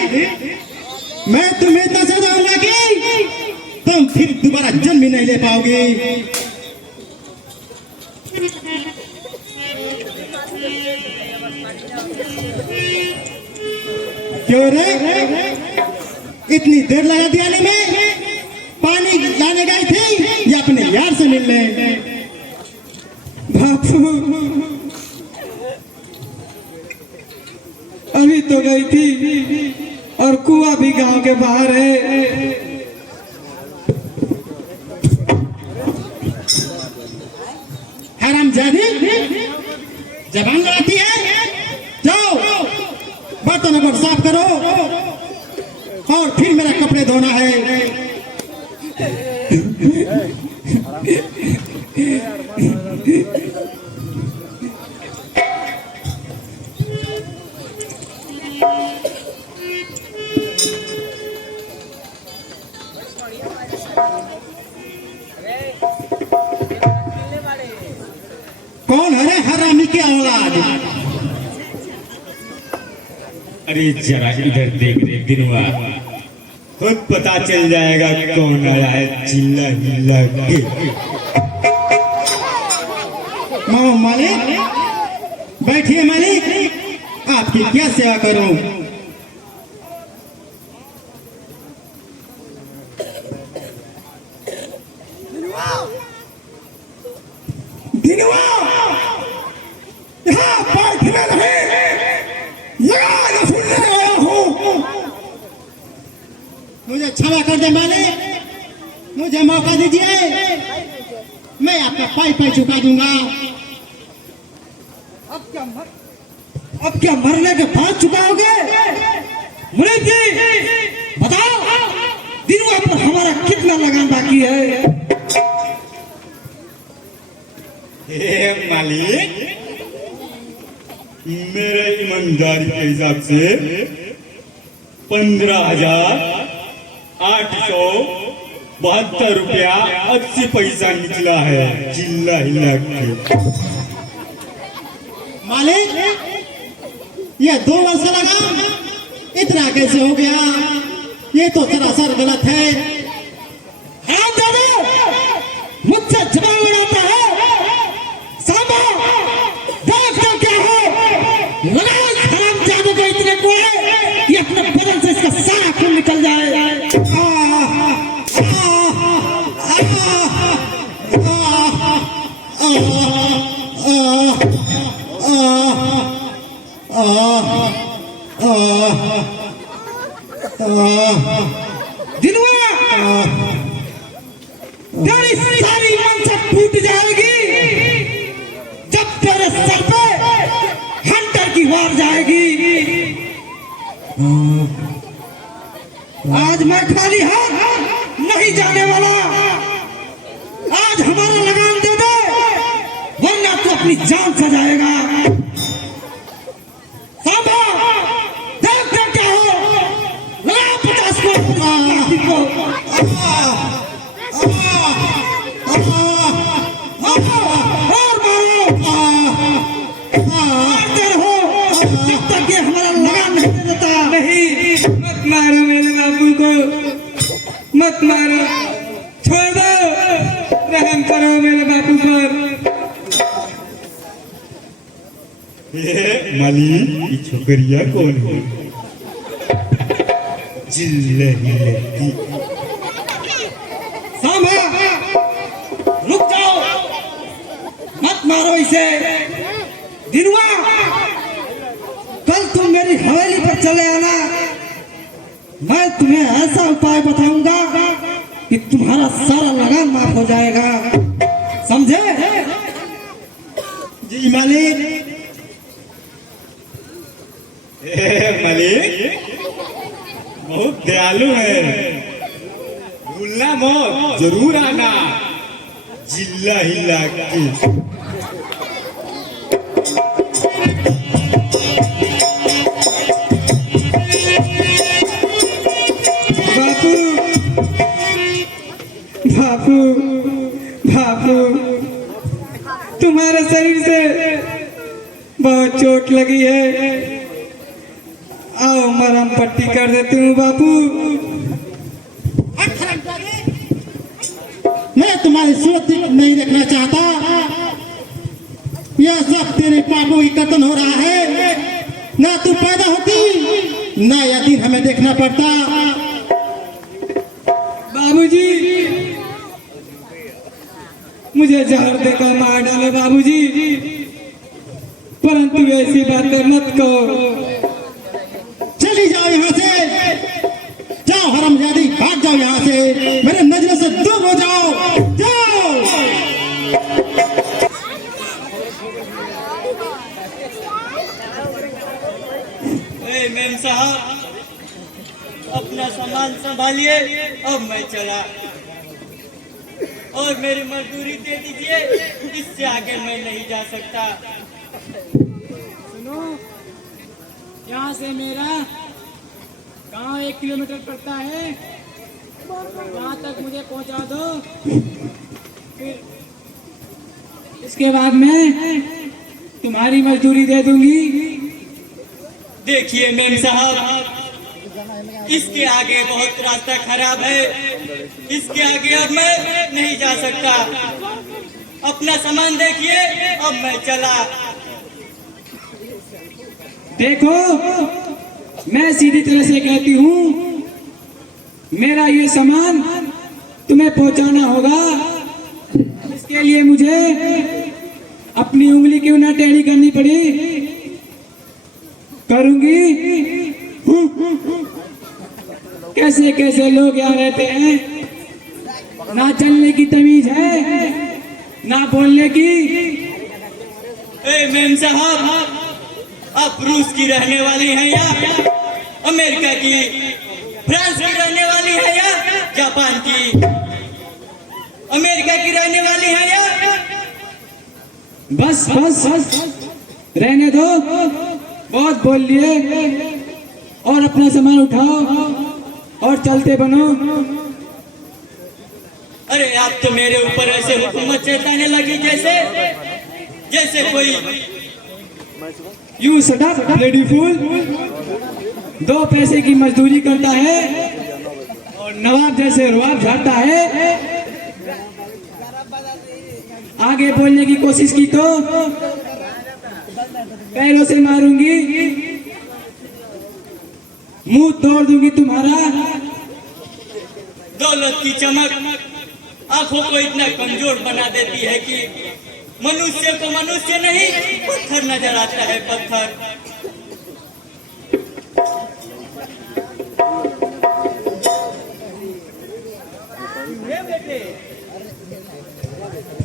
मैं तुम्हें इतना सजा दूंगा कि तुम फिर दोबारा जन्म ही नहीं ले पाओगे। क्यों रे, इतनी देर लगा दिया आने में? पानी लाने गई थी या अपने यार से मिलने? बापू, अभी तो गई थी और कुआं भी गांव के बाहर है। हरामजादी, जबान लड़ाती है? जाओ, बर्तनों को साफ करो और फिर मेरा कपड़े धोना है। कौन है रे हरामी की औलाद? अरे जरा इधर देख रे दिनवा, खुद पता चल जाएगा कौन आया है चिल्ला मिल्ला के। मालिक बैठिए मालिक, आपकी क्या सेवा करूं? दिनवा यहाँ बैठने नहीं, लगान सुनने आया हूँ। मुझे क्षमा कर दे मालिक, मुझे मौका दीजिए, मैं आपका पाई चुका दूंगा। अब क्या मरने के बाद चुकाओगे? मुनीब जी बताओ, दिनवा पर हमारा कितना लगान बाकी है? मालिक, मेरे ईमानदारी के हिसाब से 15,872 रुपया 80 पैसा निकला है, जिल्ला हिला के। मालिक, ये 2 वर्ष लगा, इतना कैसे हो गया? ये तो सरासर गलत है। हाँ दादा, मुझसे जवाब लड़ाता है। सांबा, देख तो क्या हो? लगाओ हराम जादू को इतने को है, ये अपने बदन से इसका सारा खून निकल जाए। दिनवा, तेरी सारी मनसा टूट जाएगी जब तेरे सर पे हंटर की वार जाएगी। आज मैं खाली हाथ नहीं जाने वाला। आज हमारा लगान दे दे, वरना तू अपनी जान सजाएगा। सांबा, देख देख क्या हो? लगा 50 को। और मारो, मारते रहो जब तक ये हमारा लगान नहीं दे देता। नहीं, मत मारो मेरे बाबू को, मत मारो, छोड़ दो, रहम करो मेरे बाबू पर। मालिक, ये छोकरिया कौन है? जिल्ला हिला की। सांभा, रुक जाओ, मत मारो इसे। दिनवा, कल तुम मेरी हवेली पर चले आना, मैं तुम्हें ऐसा उपाय बताऊंगा कि तुम्हारा सारा लगान माफ हो जाएगा, समझे? जी मालिक। मालिक बहुत दयालु है, भूलना मत, जरूर आना, जिल्ला हिला के। बापू, बापू, बापू, तुम्हारे शरीर से बहुत चोट लगी है, आओ मरहम पट्टी कर देती हूँ बापू। मैं तुम्हारी सूरत नहीं देखना चाहता, यह सब तेरे पापों की कतन हो रहा है। ना तू पैदा होती, ना यह दिन हमें देखना पड़ता। बाबूजी, मुझे जहर देकर मार डालो बाबूजी, परंतु ऐसी बातें मत कहो। चली जाओ यहाँ से, जाओ हरामजादी, भाग जाओ यहाँ से, मेरे नजरों से दूर हो जाओ, जाओ। मेम साहब, अपना सामान संभालिए, अब मैं चला, और मेरी मजदूरी दे दीजिए, इससे आगे मैं नहीं जा सकता। सुनो, यहाँ से मेरा गांव 1 किलोमीटर पड़ता है, वहाँ तक मुझे पहुँचा दो, फिर इसके बाद मैं तुम्हारी मजदूरी दे दूंगी। देखिए मेम साहब, इसके आगे बहुत रास्ता खराब है, इसके आगे अब मैं नहीं जा सकता। अपना सामान देखिए, अब मैं चला। देखो, मैं सीधी तरह से कहती हूँ, मेरा ये सामान तुम्हें पहुंचाना होगा। इसके लिए मुझे अपनी उंगली क्यों ना टेढ़ी करनी पड़ी, करूंगी। कैसे कैसे लोग यहाँ रहते हैं, ना चलने की तमीज है, ना बोलने की। मेम साहब, आप रूस की रहने वाली हैं या अमेरिका की, फ्रांस की रहने वाली है या जापान की, अमेरिका की रहने वाली है या? बस बस रहने दो, बहुत बोल लिए। और अपना सामान उठाओ और चलते बनो। अरे आप तो मेरे ऊपर ऐसे हुकूमत चलाने लगी जैसे कोई। You shut up bloody fool. 2 पैसे की मजदूरी करता है और नवाब जैसे रुआब झाड़ता है। आगे बोलने की कोशिश की तो पैरों से मारूंगी, मुंह तोड़ दूंगी तुम्हारा। दौलत की चमक आंखों को इतना कमजोर बना देती है कि मनुष्य को मनुष्य नहीं, पत्थर नजर आता है, पत्थर।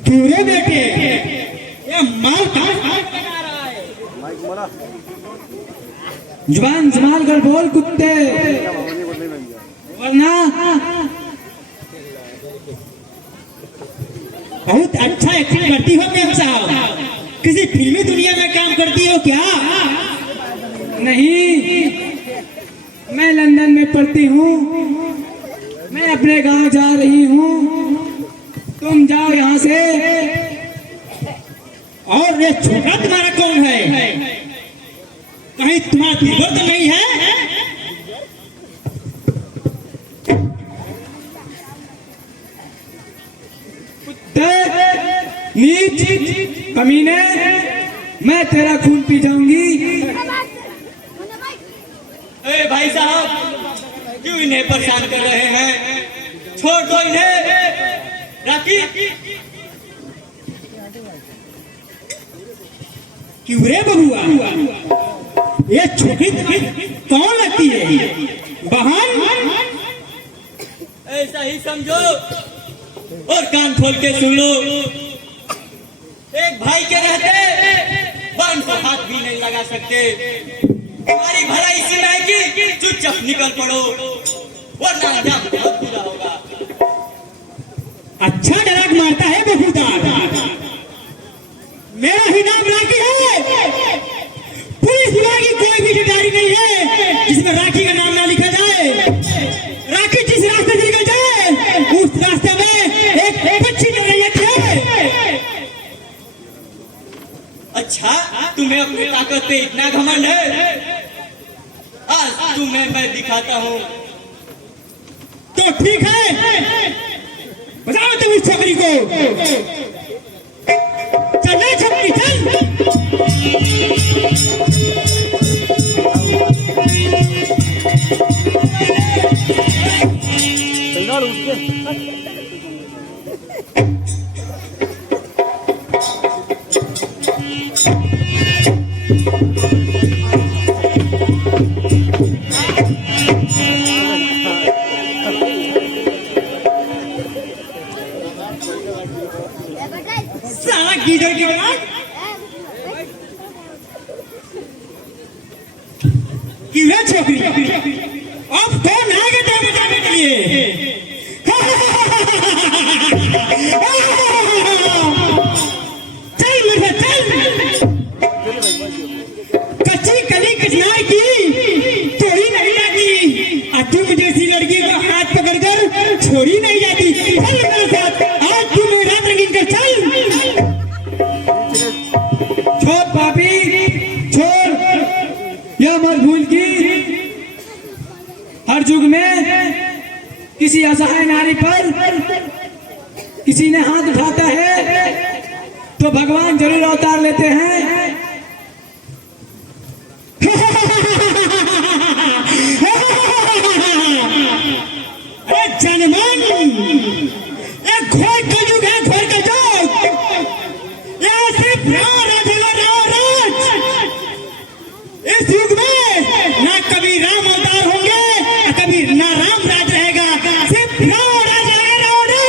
पूरे बेटे ये माल कहाँ जुबान संभाल कर बोल कुत्ते, वरना बहुत अच्छा एक्टिंग करती हो मेम साहब। किसी फिल्मी दुनिया में काम करती हो क्या? नहीं, मैं लंदन में पढ़ती हूँ, मैं अपने गांव जा रही हूँ। तुम जाओ यहाँ से। और ये छोटा तुम्हारा कौन है? कहीं तुम्हारा दीवर तो नहीं है? नीच कमीने, मैं तेरा खून पी जाऊंगी। भाई साहब, क्यों इन्हें परेशान कर रहे हैं? छोड़ दो इन्हें। राखी, क्यों रे बबुआ, ये छोटी कौन लगती है? बहन? ऐसा ही समझो और कान खोल के सुन लो। एक भाई के रहते बहन को हाथ भी नहीं लगा सकते। तुम्हारी भलाई इसी में है कि चुपचाप निकल पड़ो, वरना अंजाम बहुत बुरा होगा। अच्छा डराक मारता है बबूदार। मेरा ही नाम राखी है। पुलिस विभाग की कोई भी चिट्ठी नहीं है जिसमें राखी का नाम ना लिखा जाए। राखी जिस रास्ते से निकल जाए उस रास्ते में एक बच्ची निकल जाती है। अच्छा, तुम्हें अपनी ताकत पे इतना घमंड है? आज तुम्हें मैं दिखाता हूँ। तो ठीक है, बताओ तुम इस छोकरी को। चल छोकरी चल। साला गीदड़ की बात। क्यों छोकरी, अब कौन आएगा तेरे जाने के लिए? चल मेरे चल। कच्ची कली कचनार की तोड़ी नहीं जाती। तुम जैसी लड़की को हाथ पकड़कर छोड़ी नहीं जाती। चल मेरे साथ, आज तू मेरी रात रंगीन कर। चल छोड़ पापी, छोड़। यह मत भूल कि हर युग में किसी असहाय नारी पर किसी ने हाथ उठाता है भगवान जरूर अवतार लेते हैं। अरे जनमन, ये घोर कलयुग है, घोर कलयुग। यहाँ सिर्फ राम राजेगा, राम राज। इस युग में ना कभी राम अवतार होंगे, कभी ना राम राज रहेगा, सिर्फ राम राज रहेगा, राम राज।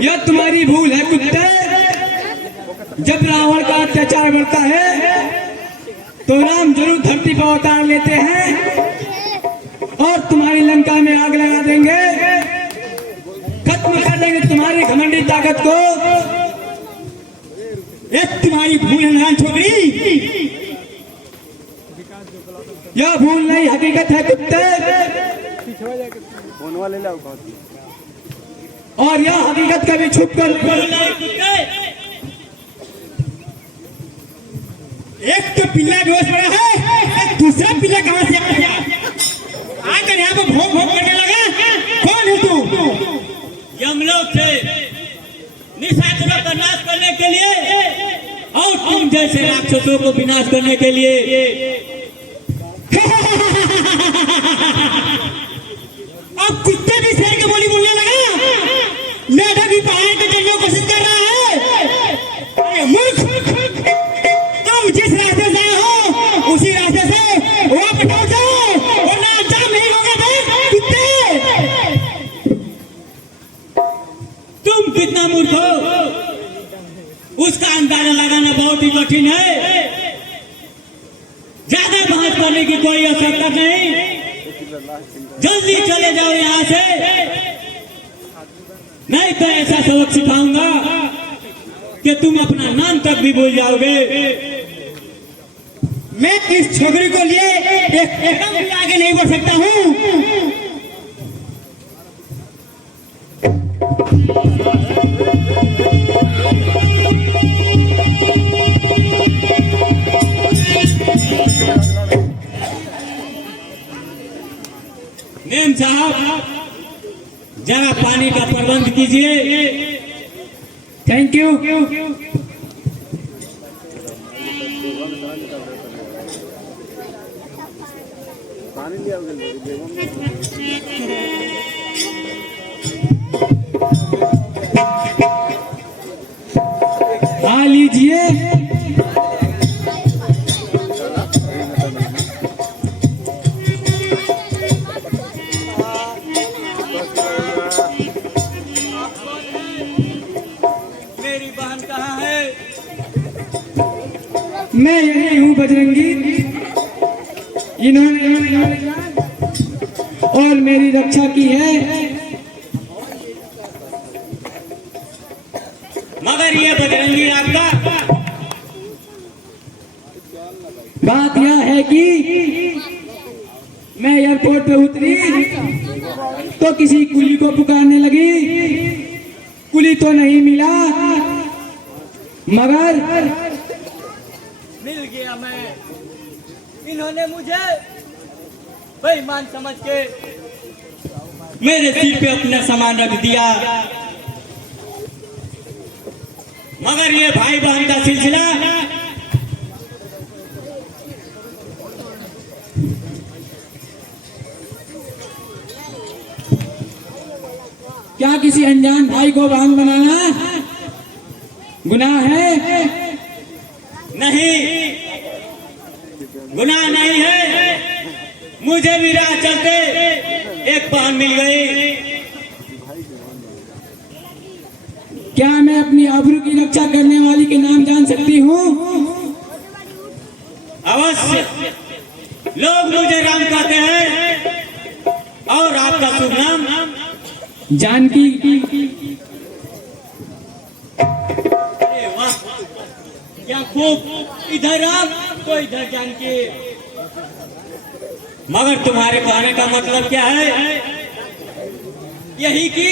यह तुम्हारी भूल है कुत्ते। जब रावण का अत्याचार बढ़ता है तो राम जरूर धरती पर अवतार लेते हैं और तुम्हारी लंका में आग लगा देंगे, खत्म कर देंगे तुम्हारी घमंडी ताकत को। ये तुम्हारी भूल है नान छोकरी। यह भूल नहीं, हकीकत है कुत्ते। और यह हकीकत कभी छुप कर एक तो पिल्ला बेहोश पड़ा है, दूसरा पिल्ला कहां से आ गया? आकर यहाँ पर भोग भोग करने लगा। कौन है तू? यमलोक थे निशाचरों का नाश करने के लिए और तुम जैसे राक्षसों को विनाश करने के लिए। अब कुत्ते भी शेर की बोली बोलने लगा। मेढक भी पहाड़ पे चढ़ने की कोशिश कर रहा है। अरे मूर्ख, तुम जिस रास्ते से आए हो उसी रास्ते से वापस लौट जाओ, वरना अंजाम नहीं होगा बे कुत्ते। तुम कितना मूर्ख हो उसका अंदाजा लगाना बहुत ही कठिन है। ज्यादा बहस करने की कोई आवश्यकता नहीं, जल्दी चले जाओ यहाँ से, नहीं तो ऐसा सबक सिखाऊंगा कि तुम अपना नाम तक भी भूल जाओगे। मैं इस छोकरी को लिए एक कदम भी आगे नहीं बढ़ सकता हूँ। मेम साहब जरा पानी का प्रबंध कीजिए। Thank you. हाँ लीजिए। मेरी बहन कहाँ है? मैं यही हूँ बजरंगी। इन्होंने और मेरी रक्षा की है, मगर ये बजरंगी आपका बात यह है कि मैं एयरपोर्ट पे उतरी तो किसी कुली को पुकारने लगी। कुली तो नहीं मिला, मगर मिल गया। मैं इन्होंने मुझे बेईमान समझ के मेरे सिर पे अपना सामान रख दिया, मगर ये भाई बहन का सिलसिला क्या किसी अनजान भाई को बहन बनाना गुनाह है? नहीं, गुनाह नहीं है। मुझे भी राह चलते एक बहन मिल गई। क्या मैं अपनी आबरू की रक्षा करने वाली के नाम जान सकती हूँ? अवश्य, लोग मुझे राम कहते हैं। और आपका शुभ नाम? जानकी। अरे वाह, क्या खूब। इधर राम तो इधर जानकी। मगर तुम्हारे कहने का मतलब क्या है? यही कि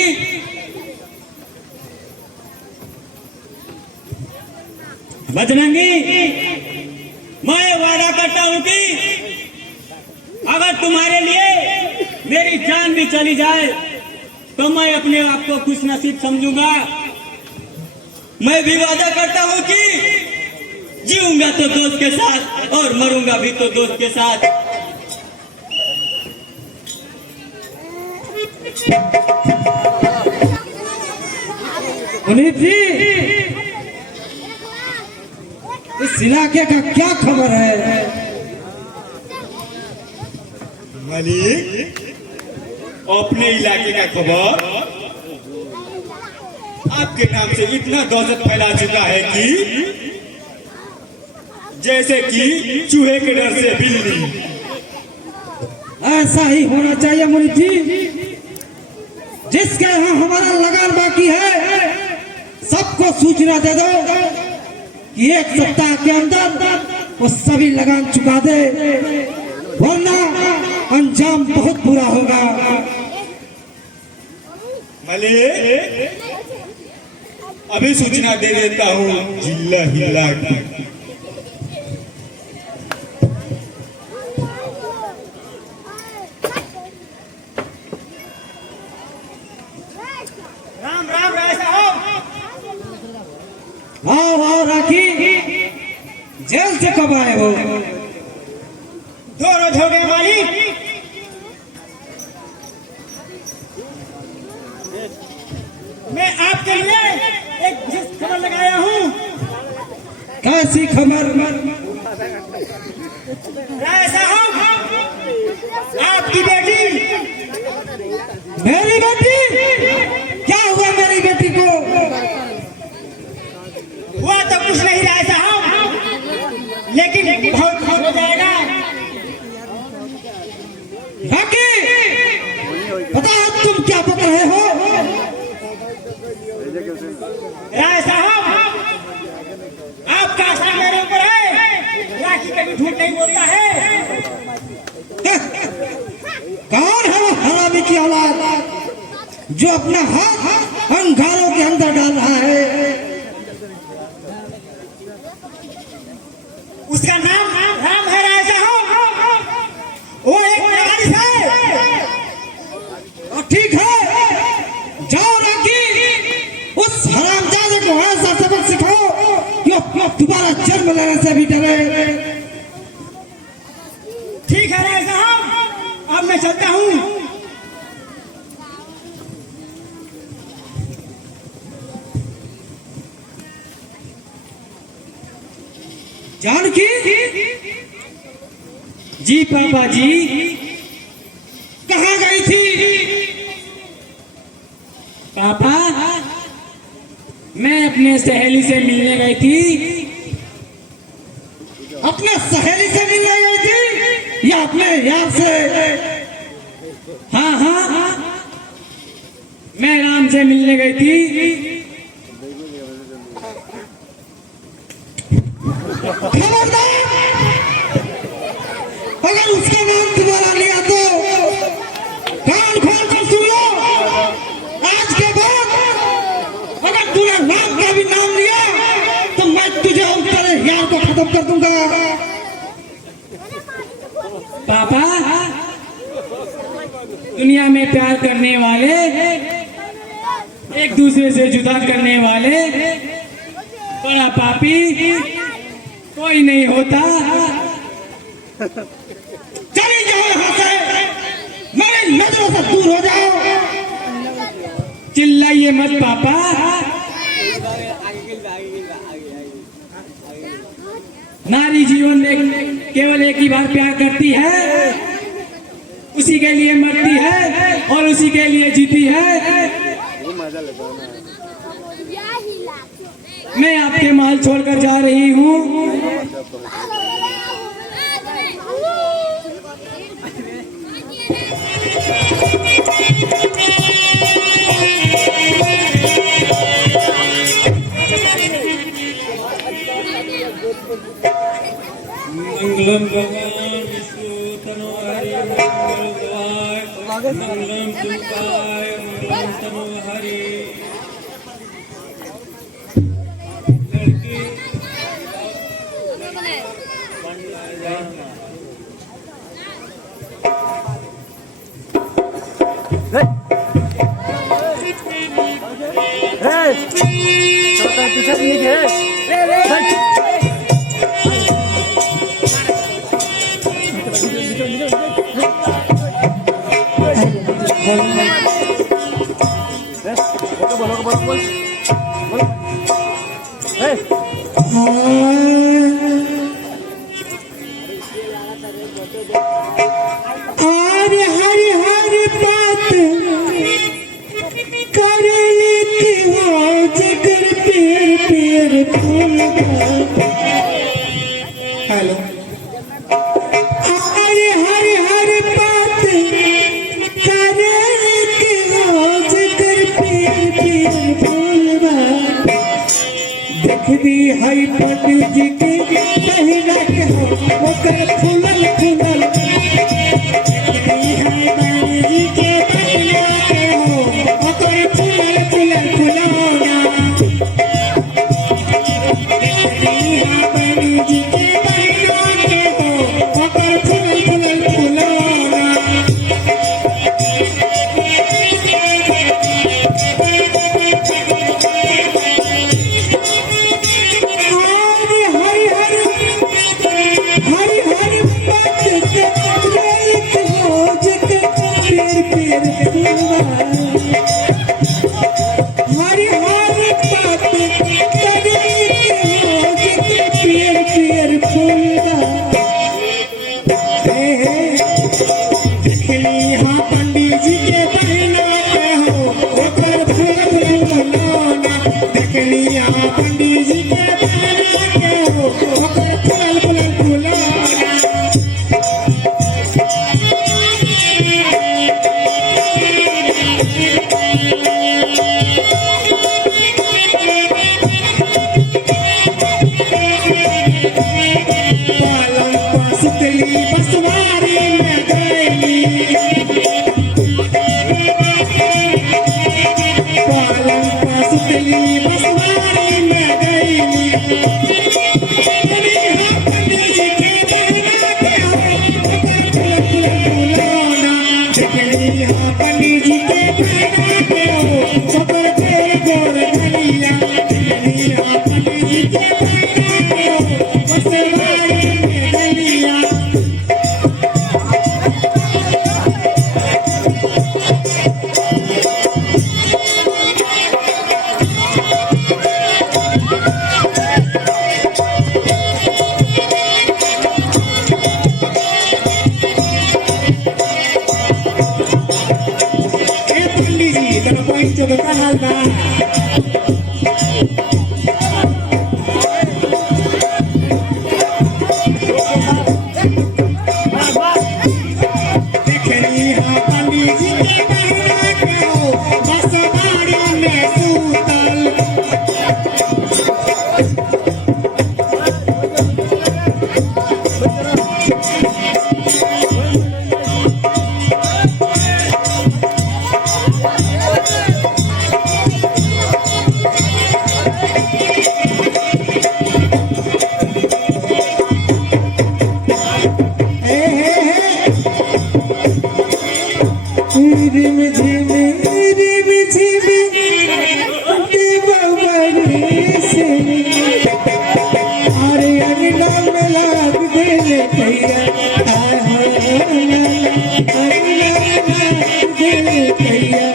बजरंगी, मैं वादा करता हूं कि अगर तुम्हारे लिए मेरी जान भी चली जाए तो मैं अपने आप को खुश नसीब समझूंगा। मैं भी वादा करता हूं कि जीऊंगा तो दोस्त के साथ और मरूंगा भी तो दोस्त के साथ। पुनीत जी, इस इलाके का क्या खबर है? मालिक, अपने इलाके का खबर आपके नाम से इतना दौलत फैला चुका है कि जैसे कि चूहे के डर से बिल्ली। ऐसा ही होना चाहिए मुनीत जी। जिसके यहाँ हमारा लगान बाकी है सबको सूचना दे दो कि 1 सप्ताह के अंदर वो सभी लगान चुका दे, वरना अंजाम बहुत बुरा होगा। मालिक, अभी सूचना दे देता हूँ जिला हिला की। राम राम राय साहब। आओ राखी, जेल से कब आए हो? 2 रोज हो गए मालिक। मैं आपके लिए एक विशेष खबर लगाया हूँ। कैसी खबर? राय साहब, आपकी बेटी। मेरी बेटी? क्या हुआ मेरी बेटी को? हुआ तो कुछ नहीं राय साहब, लेकिन बहुत कुछ हो जाएगा। राखी, पता है तुम क्या बता रहे हो? राय साहब, आपका आशा मेरे ऊपर है। राखी कभी झूठ नहीं बोलता है। कौन है वो हरामी की औलाद जो अपना हाथ अंगारों के अंदर डाल रहा है? उसका नाम राम है राय साहब। वो एक नगारिस है। और ठीक है, जाओ राखी, उस हरामजादे को ऐसा सबक सिखाओ कि वो दोबारा जन्म लेने से भी डरे। ठीक है राय साहब, अब मैं चलता हूँ। जानकी जी पापा जी, कहाँ गई थी? पापा मैं अपने सहेली से मिलने गई थी। अपने सहेली से मिलने गई थी या अपने यार से? हाँ हाँ, मैं राम से मिलने गई थी। खबरदार, अगर उसका नाम दोबारा लिया तो कान खोल कर सुन लो। आज के बाद अगर तूने राम का भी नाम लिया तो मैं तुझे और तेरे यार को खत्म कर दूंगा। पापा, दुनिया में प्यार करने वाले, एक दूसरे से जुदा करने वाले बड़ा पापी कोई नहीं होता। चले जाओ यहाँ से, मेरी नजरों से दूर हो जाओ। चिल्लाइए मत पापा। नारी जीवन में केवल एक ही बार प्यार करती है, उसी के लिए मरती है और उसी के लिए जीती है। मैं आपके महल छोड़कर जा रही हूँ। मंगलम भगवान विष्णु तनोहरि, मंगलम तुल्काय, मंगलम तनोहरि। थोड़ा पीछे नीचे और हर हर बात कर लेती हो जगर पेड़ पेड़ फूल हेलो और हर हर बात कर लेती हो जगर पेड़ पेड़ फूल देखबी हई पंडित जी के पहिला के हो ओकर फूलल फूलल पंडित जी के बहना के हो ओकर फूल फूल फूलना पालम पासुतली बसवारी में गईली पालम पासुतली बसवारी में गईली पंडित जी के बहना के हो ओकर फूल फूल फूलना देखली हाँ पंडित जी के बहना के हो ओकर गोर गोर गलिया देखली हाँ पंडित जी के बहना के हो बसवारी में गलिया पंडित जी तन पॉइंट जो कहाल बा देखनी हाँ पंडित जी के बहना के हो बसवारी में सूतल रिम झिम देवबरी से अरे अंगना में लाग देले भैया अंगना में लाग देले भैया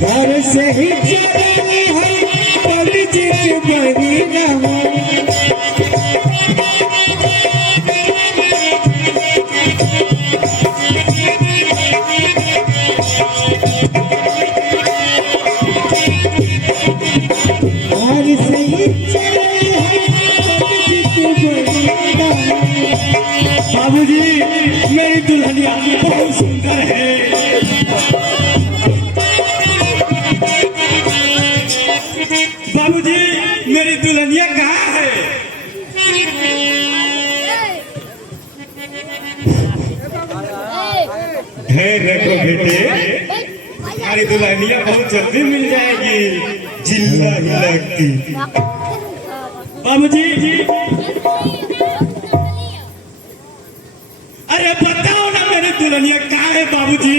घर से ही चले हैं पंडित जी के बरी ना हो बाबूजी मेरी दुल्हनिया बहुत सुंदर है। बाबूजी मेरी दुल्हनिया कहाँ है? धैर्य रखो बेटे, हमारी दुल्हनिया बहुत जल्दी मिल जाएगी। जिल्ला लगती बाबूजी अरे बताओ ना मेरी दुल्हनिया कहाँ है बाबूजी?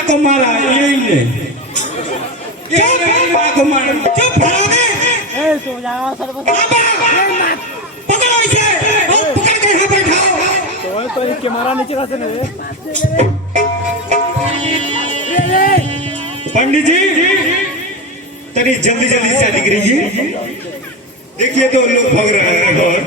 माँ को मारा यही ने माँ को मारा। चुप हरामे पकड़ो इसे और पकड़ के यहाँ बैठाओ। तो कैमरा नीचे रखते नहीं। पंडित जी तनी जल्दी जल्दी शादी करिए। देखिए तो लोग भाग रहे हैं और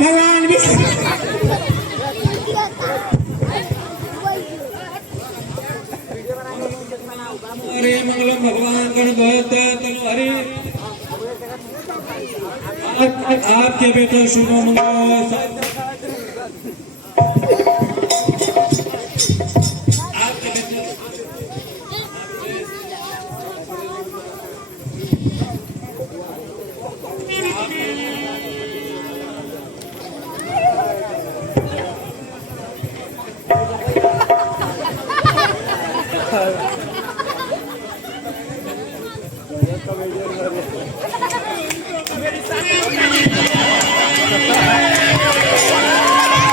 भगवान विष्णु हरे मंगलम भगवान गणपत हरि। आपके बेटा शुभ मंगल।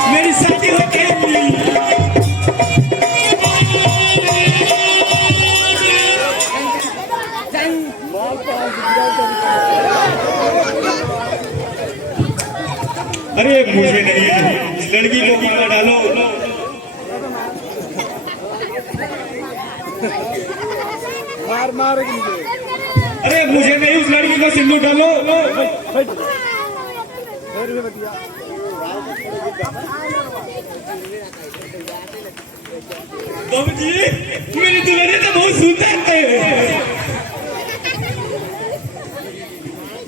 मेरी शादी हो गई। अरे मुझे नहीं, इस लड़की को मार डालो। मार अरे मुझे नहीं, उस लड़की को सिंदूर डालो। बाबूजी मेरी दुल्हनिया तो बहुत सुंदर है।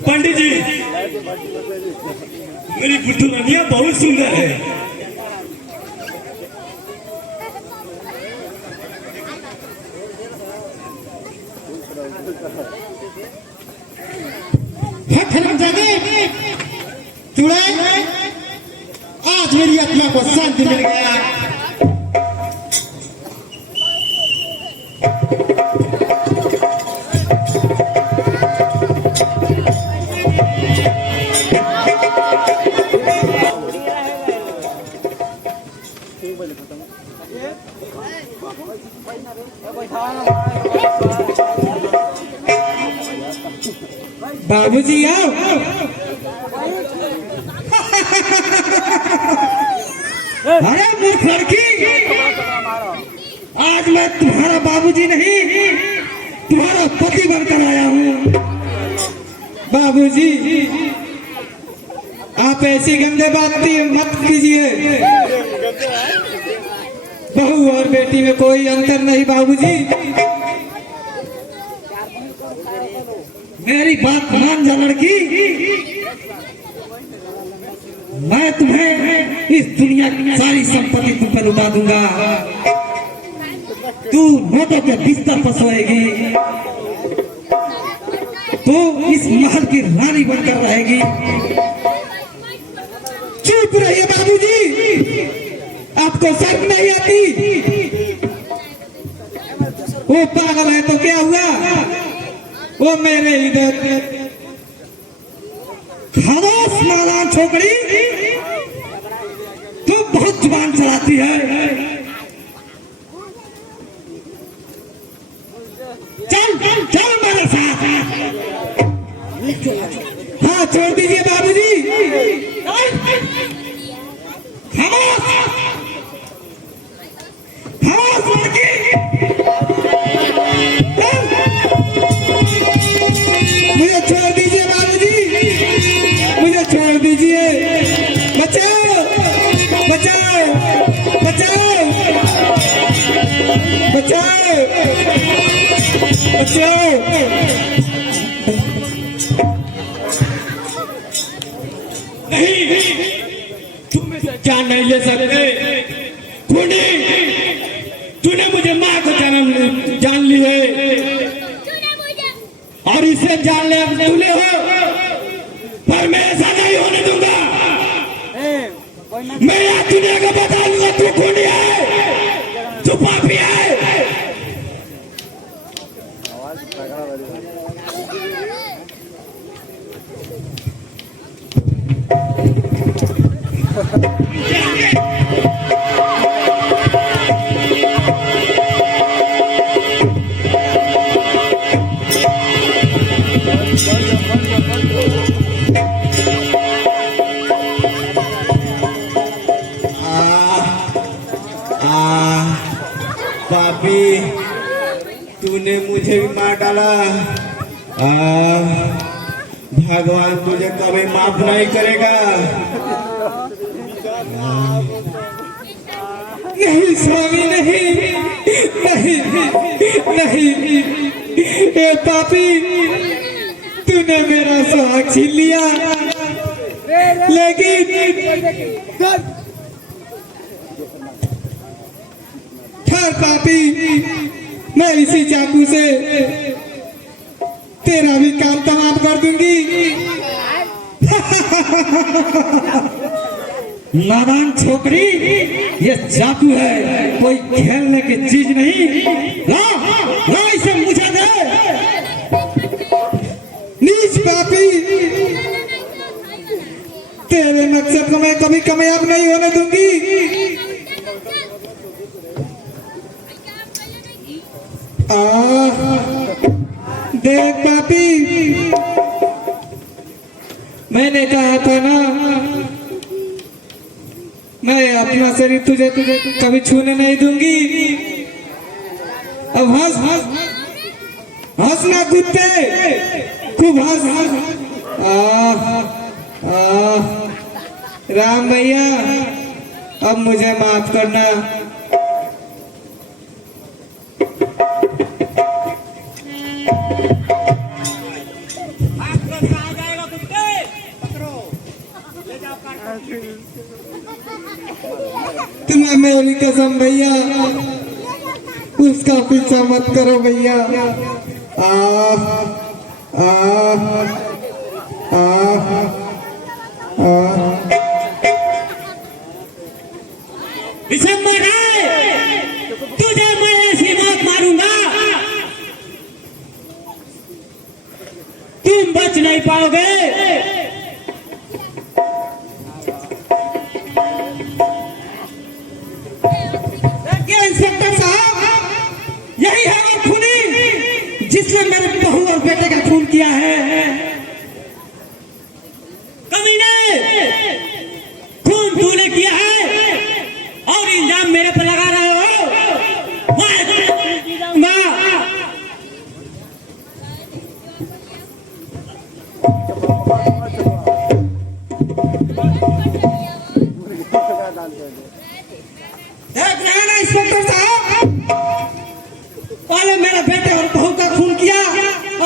पंडित जी मेरी दुल्हनिया बहुत सुंदर है। चुड़ैल आज मेरी आत्मा को शांति मिल गया। बाबूजी आओ। अरे मूर्ख लड़की, आज मैं तुम्हारा बाबूजी नहीं तुम्हारा पति बनकर आया हूँ। बाबूजी आप ऐसी गंदे बात मत कीजिए। बहू और बेटी में कोई अंतर नहीं बाबूजी। मेरी बात मान जा लड़की, मैं तुम्हें इस दुनिया की सारी संपत्ति तुम पर लुटा दूंगा। तू नोटों के बिस्तर पर सोएगी, तू इस महल की रानी बनकर रहेगी। चुप रहिए बाबूजी, आपको शर्म नहीं आती? वो पागल है तो क्या हुआ, वो मेरे इधर खामोश नादान छोकरी, तू बहुत जुबान चलाती है। चल चल मेरे साथ। हाँ छोड़ दीजिए बाबूजी। खामोश खामोश लड़की। मुझे छोड़ दीजिए बाबूजी, मुझे छोड़ दीजिए। बचाओ बचाओ बचाओ बचाओ बचाओ। नहीं तुम जान नहीं ले सकते। तूने मुझे माँ को जान ली है और इसे जान ले तूने हो, पर मैं ऐसा नहीं होने दूंगा। मैं यहाँ दुनिया को बता दूंगा तू खूनी है, तू पापी है। पापी, तूने मुझे भी मार डाला। भगवान तुझे कभी माफ नहीं करेगा। नहीं स्वामी, नहीं नहीं नहीं, ए पापी, तूने मेरा सुहाग छीन लिया, लेकिन ठहर पापी, मैं इसी चाकू से तेरा भी काम तमाम कर दूंगी। नादान छोकरी, ये चाकू है, कोई खेलने की चीज नहीं। ला इसे मुझे दे। नीच पापी, तेरे मकसद को मैं कभी कामयाब नहीं होने दूंगी। देख पापी, मैंने कहा था ना, मैं अपना शरीर तुझे कभी छूने नहीं दूंगी। अब हंस हंस हंसना कुत्ते, खूब हंस हंस। राम भैया, अब मुझे माफ करना। तुम्हें मेरी कसम भैया, उसका पीछा मत करो भैया। तुझे मैं ऐसी मौत मारूंगा, तुम बच नहीं पाओगे। इंस्पेक्टर साहब, यही है वो खूनी जिसने मेरे बहू और बेटे का खून किया है। कमीने, खून तूने किया है और इल्जाम मेरे पर लगा रहे हो। देख रहे हैं ना इंस्पेक्टर साहब, पहले मेरे बेटे और बहू का खून किया,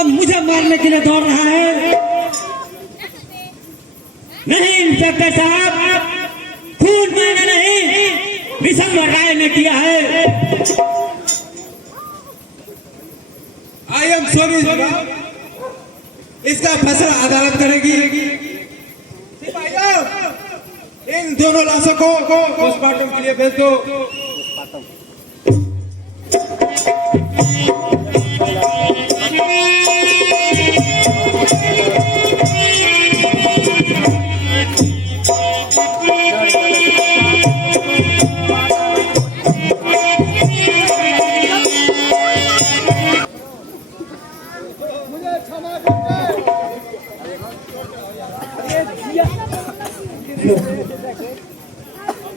अब मुझे मारने के लिए दौड़ रहा है। नहीं इंस्पेक्टर साहब, खून मैंने नहीं, विशंबर राय ने किया है। आई एम सॉरी, इसका फैसला अदालत करेगी। इन दोनों लाशों को पोस्टमार्टम के लिए भेज दो।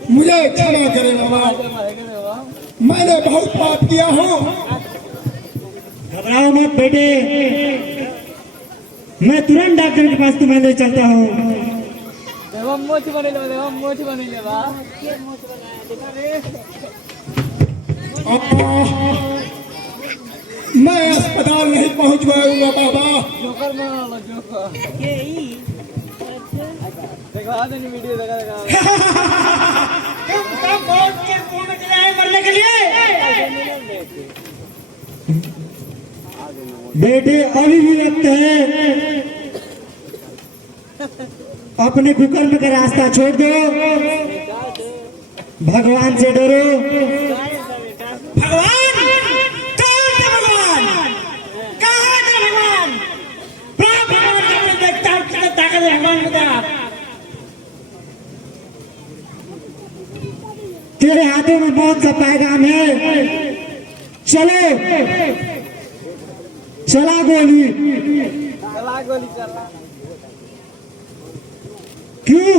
मुझे क्षमा करें बाबा, मैंने बहुत पाप किया हूँ। घबराओ मत बेटे, मैं तुरंत डॉक्टर के पास तुम्हें ले चलता हूँ। मैं अस्पताल नहीं पहुँच पाऊंगा बाबा। मरने के लिए बेटे अभी भी वक्त है, अपने कुकर्म का रास्ता छोड़ दो भगवान से डरो। भगवान कौन सा भगवान? कहाँ का भगवान? भगवान जब मैं देखता हूँ कितना ताकत है भगवान में। तेरे हाथों में बहुत सा पैगाम है। चलो चला गोली। क्यों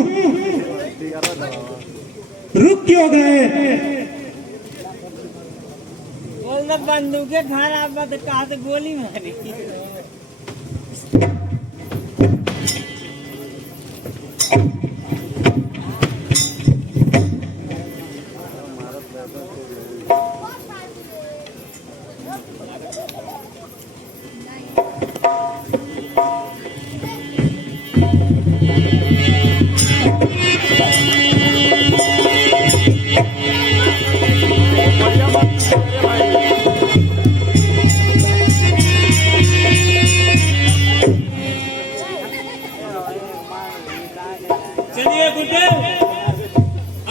रुक क्यों गए? बंदूकें खाना तो कहा से गोली मारी। चलिए गुड्डे,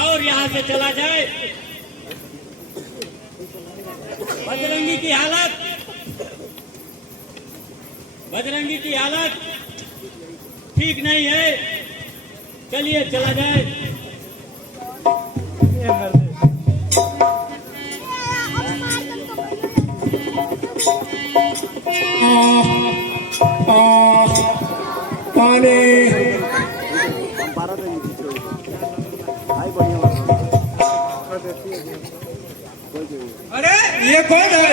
और यहाँ से चला जाए। बजरंगी की हालत ठीक नहीं है। चलिए चला जाए। पानी अरे ये कौन है?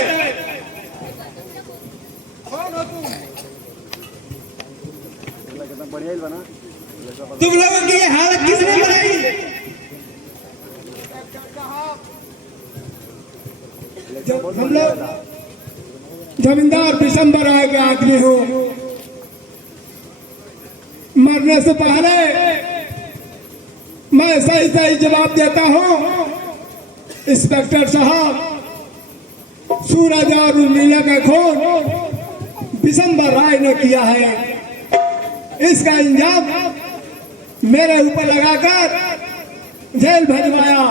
तुम लोगों की ये हालत किसने बनाई? हम लोग जमींदार बिशंबर राय के आदमी हो। मरने से पहले मैं सही सही जवाब देता हूँ। इंस्पेक्टर साहब, सूरज और उर्मिला का खून बिशंबर राय ने किया है। इसका इंजाम मेरे ऊपर लगाकर जेल भिजवाया।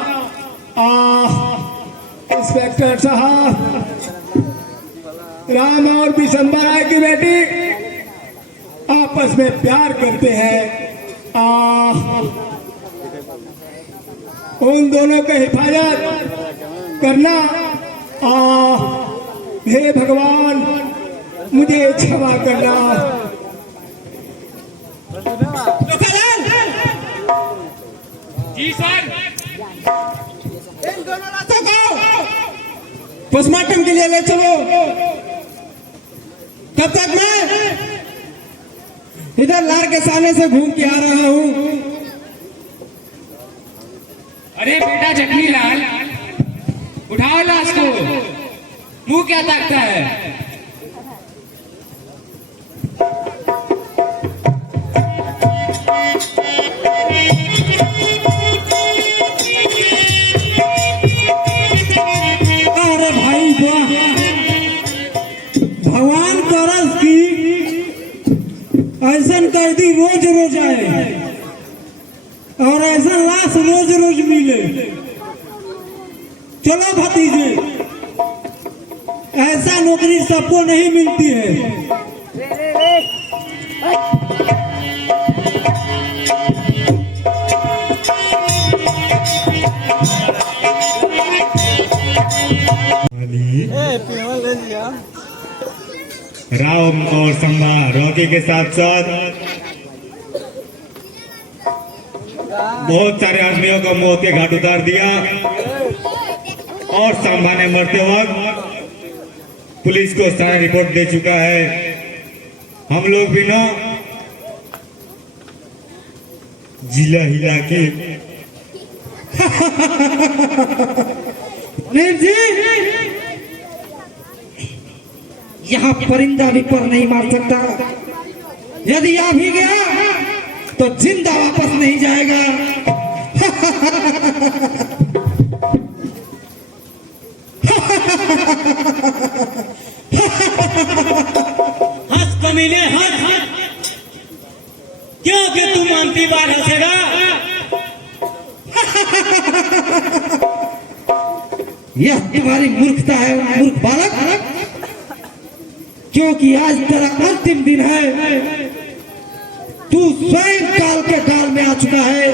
इंस्पेक्टर साहब, राम और बिशंबर राय की बेटी आपस में प्यार करते हैं। उन दोनों की हिफाजत करना। हे भगवान, मुझे क्षमा करना। जी सर। इन दोनों लाशों को पोस्टमार्टम के लिए ले चलो। तब तक मैं इधर लार के सामने से घूम के आ रहा हूँ। अरे बेटा जखमी लाल, उठाओ लाश को। मुंह क्या ताकता है? अरे भाई वाह, भगवान करस की ऐसा कैदी रोज रोज आए और ऐसा लाश रोज रोज मिले। चलो भतीजे, ऐसा नौकरी सबको नहीं मिलती है। राम और संभा रॉकी के साथ साथ बहुत सारे आदमियों को मौत के घाट उतार दिया। और संभा ने मरते वक्त पुलिस को सारा रिपोर्ट दे चुका है। हम लोग भी ना जिला हिला के यहाँ परिंदा भी पर नहीं मार सकता। यदि आ भी गया तो जिंदा वापस नहीं जाएगा। हंस कमीने हंस। क्यों कि तू मानती बात हंसेगा? यह तुम्हारी मूर्खता है मूर्ख बालक, क्योंकि आज तेरा अंतिम दिन है। तू स्वयं काल के काल में आ चुका है।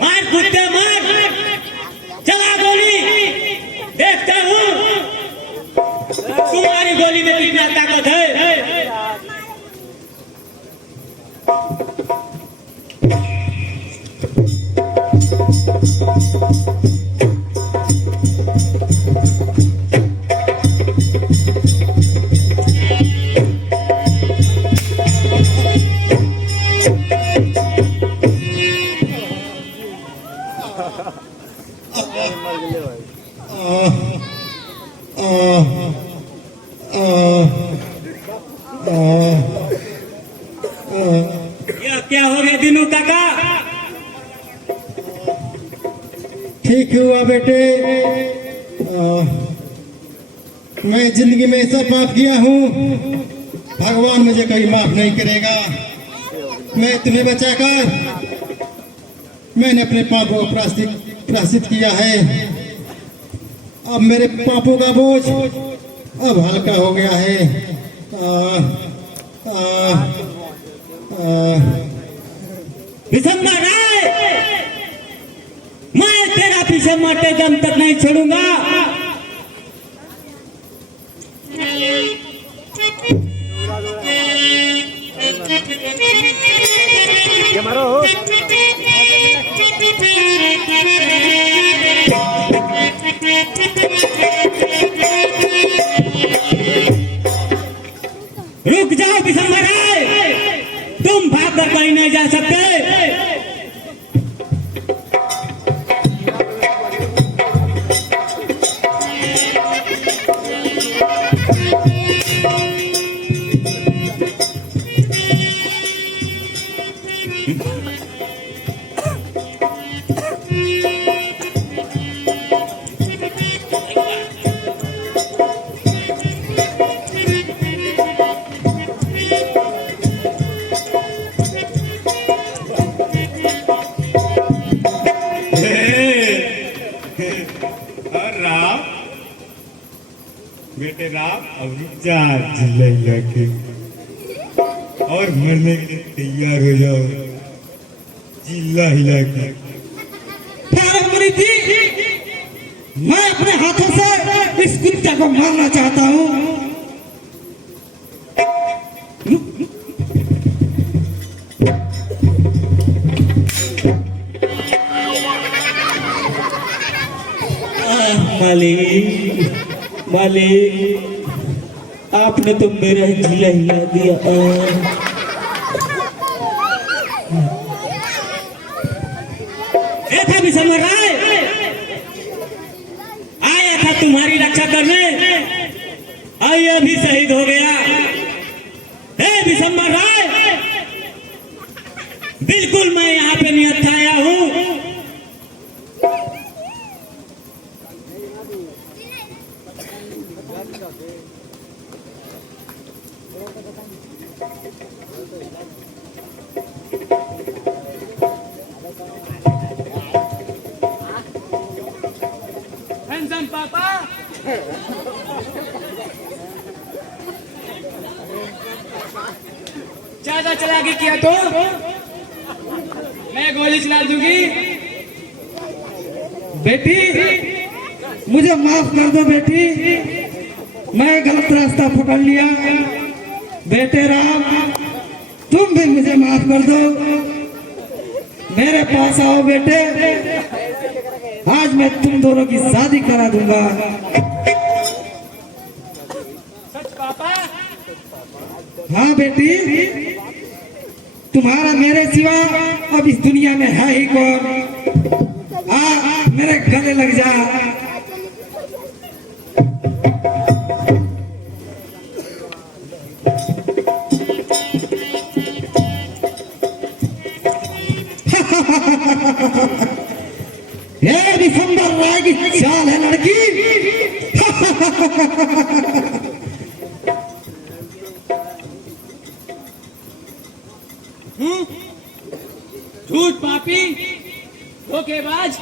मार कुत्ते मार, चला गोली, देखता हूँ तुम्हारी गोली में कितना ताकत है। यह क्या हो गया दिनू काका? ठीक हुआ बेटे। मैं जिंदगी में ऐसा पाप किया हूँ, भगवान मुझे कहीं माफ नहीं करेगा। मैं तुम्हें बचाकर मैंने अपने पापों को प्रायश्चित किया है। अब मेरे पापों का बोझ अब हल्का हो गया है। विशंबर राय, मैं तेरा पीछे मरते दम तक नहीं छोड़ूंगा। रुक जाओ विशंबर राय, तुम भाग कर कहीं नहीं जा सकते। बेटे राम अब चार चिल्ला के और मरने के लिए तैयार हो जाओ, चिल्ला हिला के। मैं अपने हाथों से इस कुत्ते को मारना चाहता हूँ। मालिक मालिक, आपने तो मेरा जिला हिला दिया। था विशंबर राय, आया था तुम्हारी रक्षा करने, आई अभी शहीद हो गया। हे विशंबर राय, बिल्कुल मैं यहाँ पे नियत आया हूँ। पापा ज्यादा चलाकी किया तो मैं गोली चला दूंगी। बेटी मुझे माफ कर दो बेटी, मैं गलत रास्ता पकड़ लिया। बेटे राम तुम भी मुझे माफ कर दो, मेरे पास आओ बेटे, आज मैं तुम दोनों की शादी करा दूंगा। सच पापा? हाँ बेटी, तुम्हारा मेरे सिवा अब इस दुनिया में है ही कौन। आ मेरे गले लग जा। ये विशंबर राय की चाल है लड़की। झूठ पापी, धोखेबाज,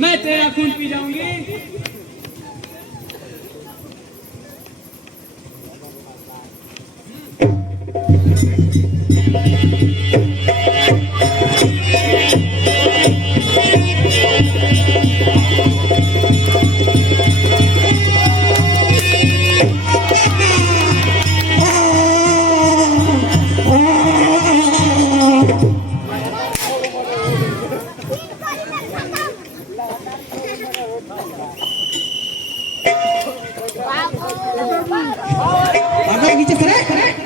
मैं तेरा खून पी जाऊंगी। आगे खींचे सर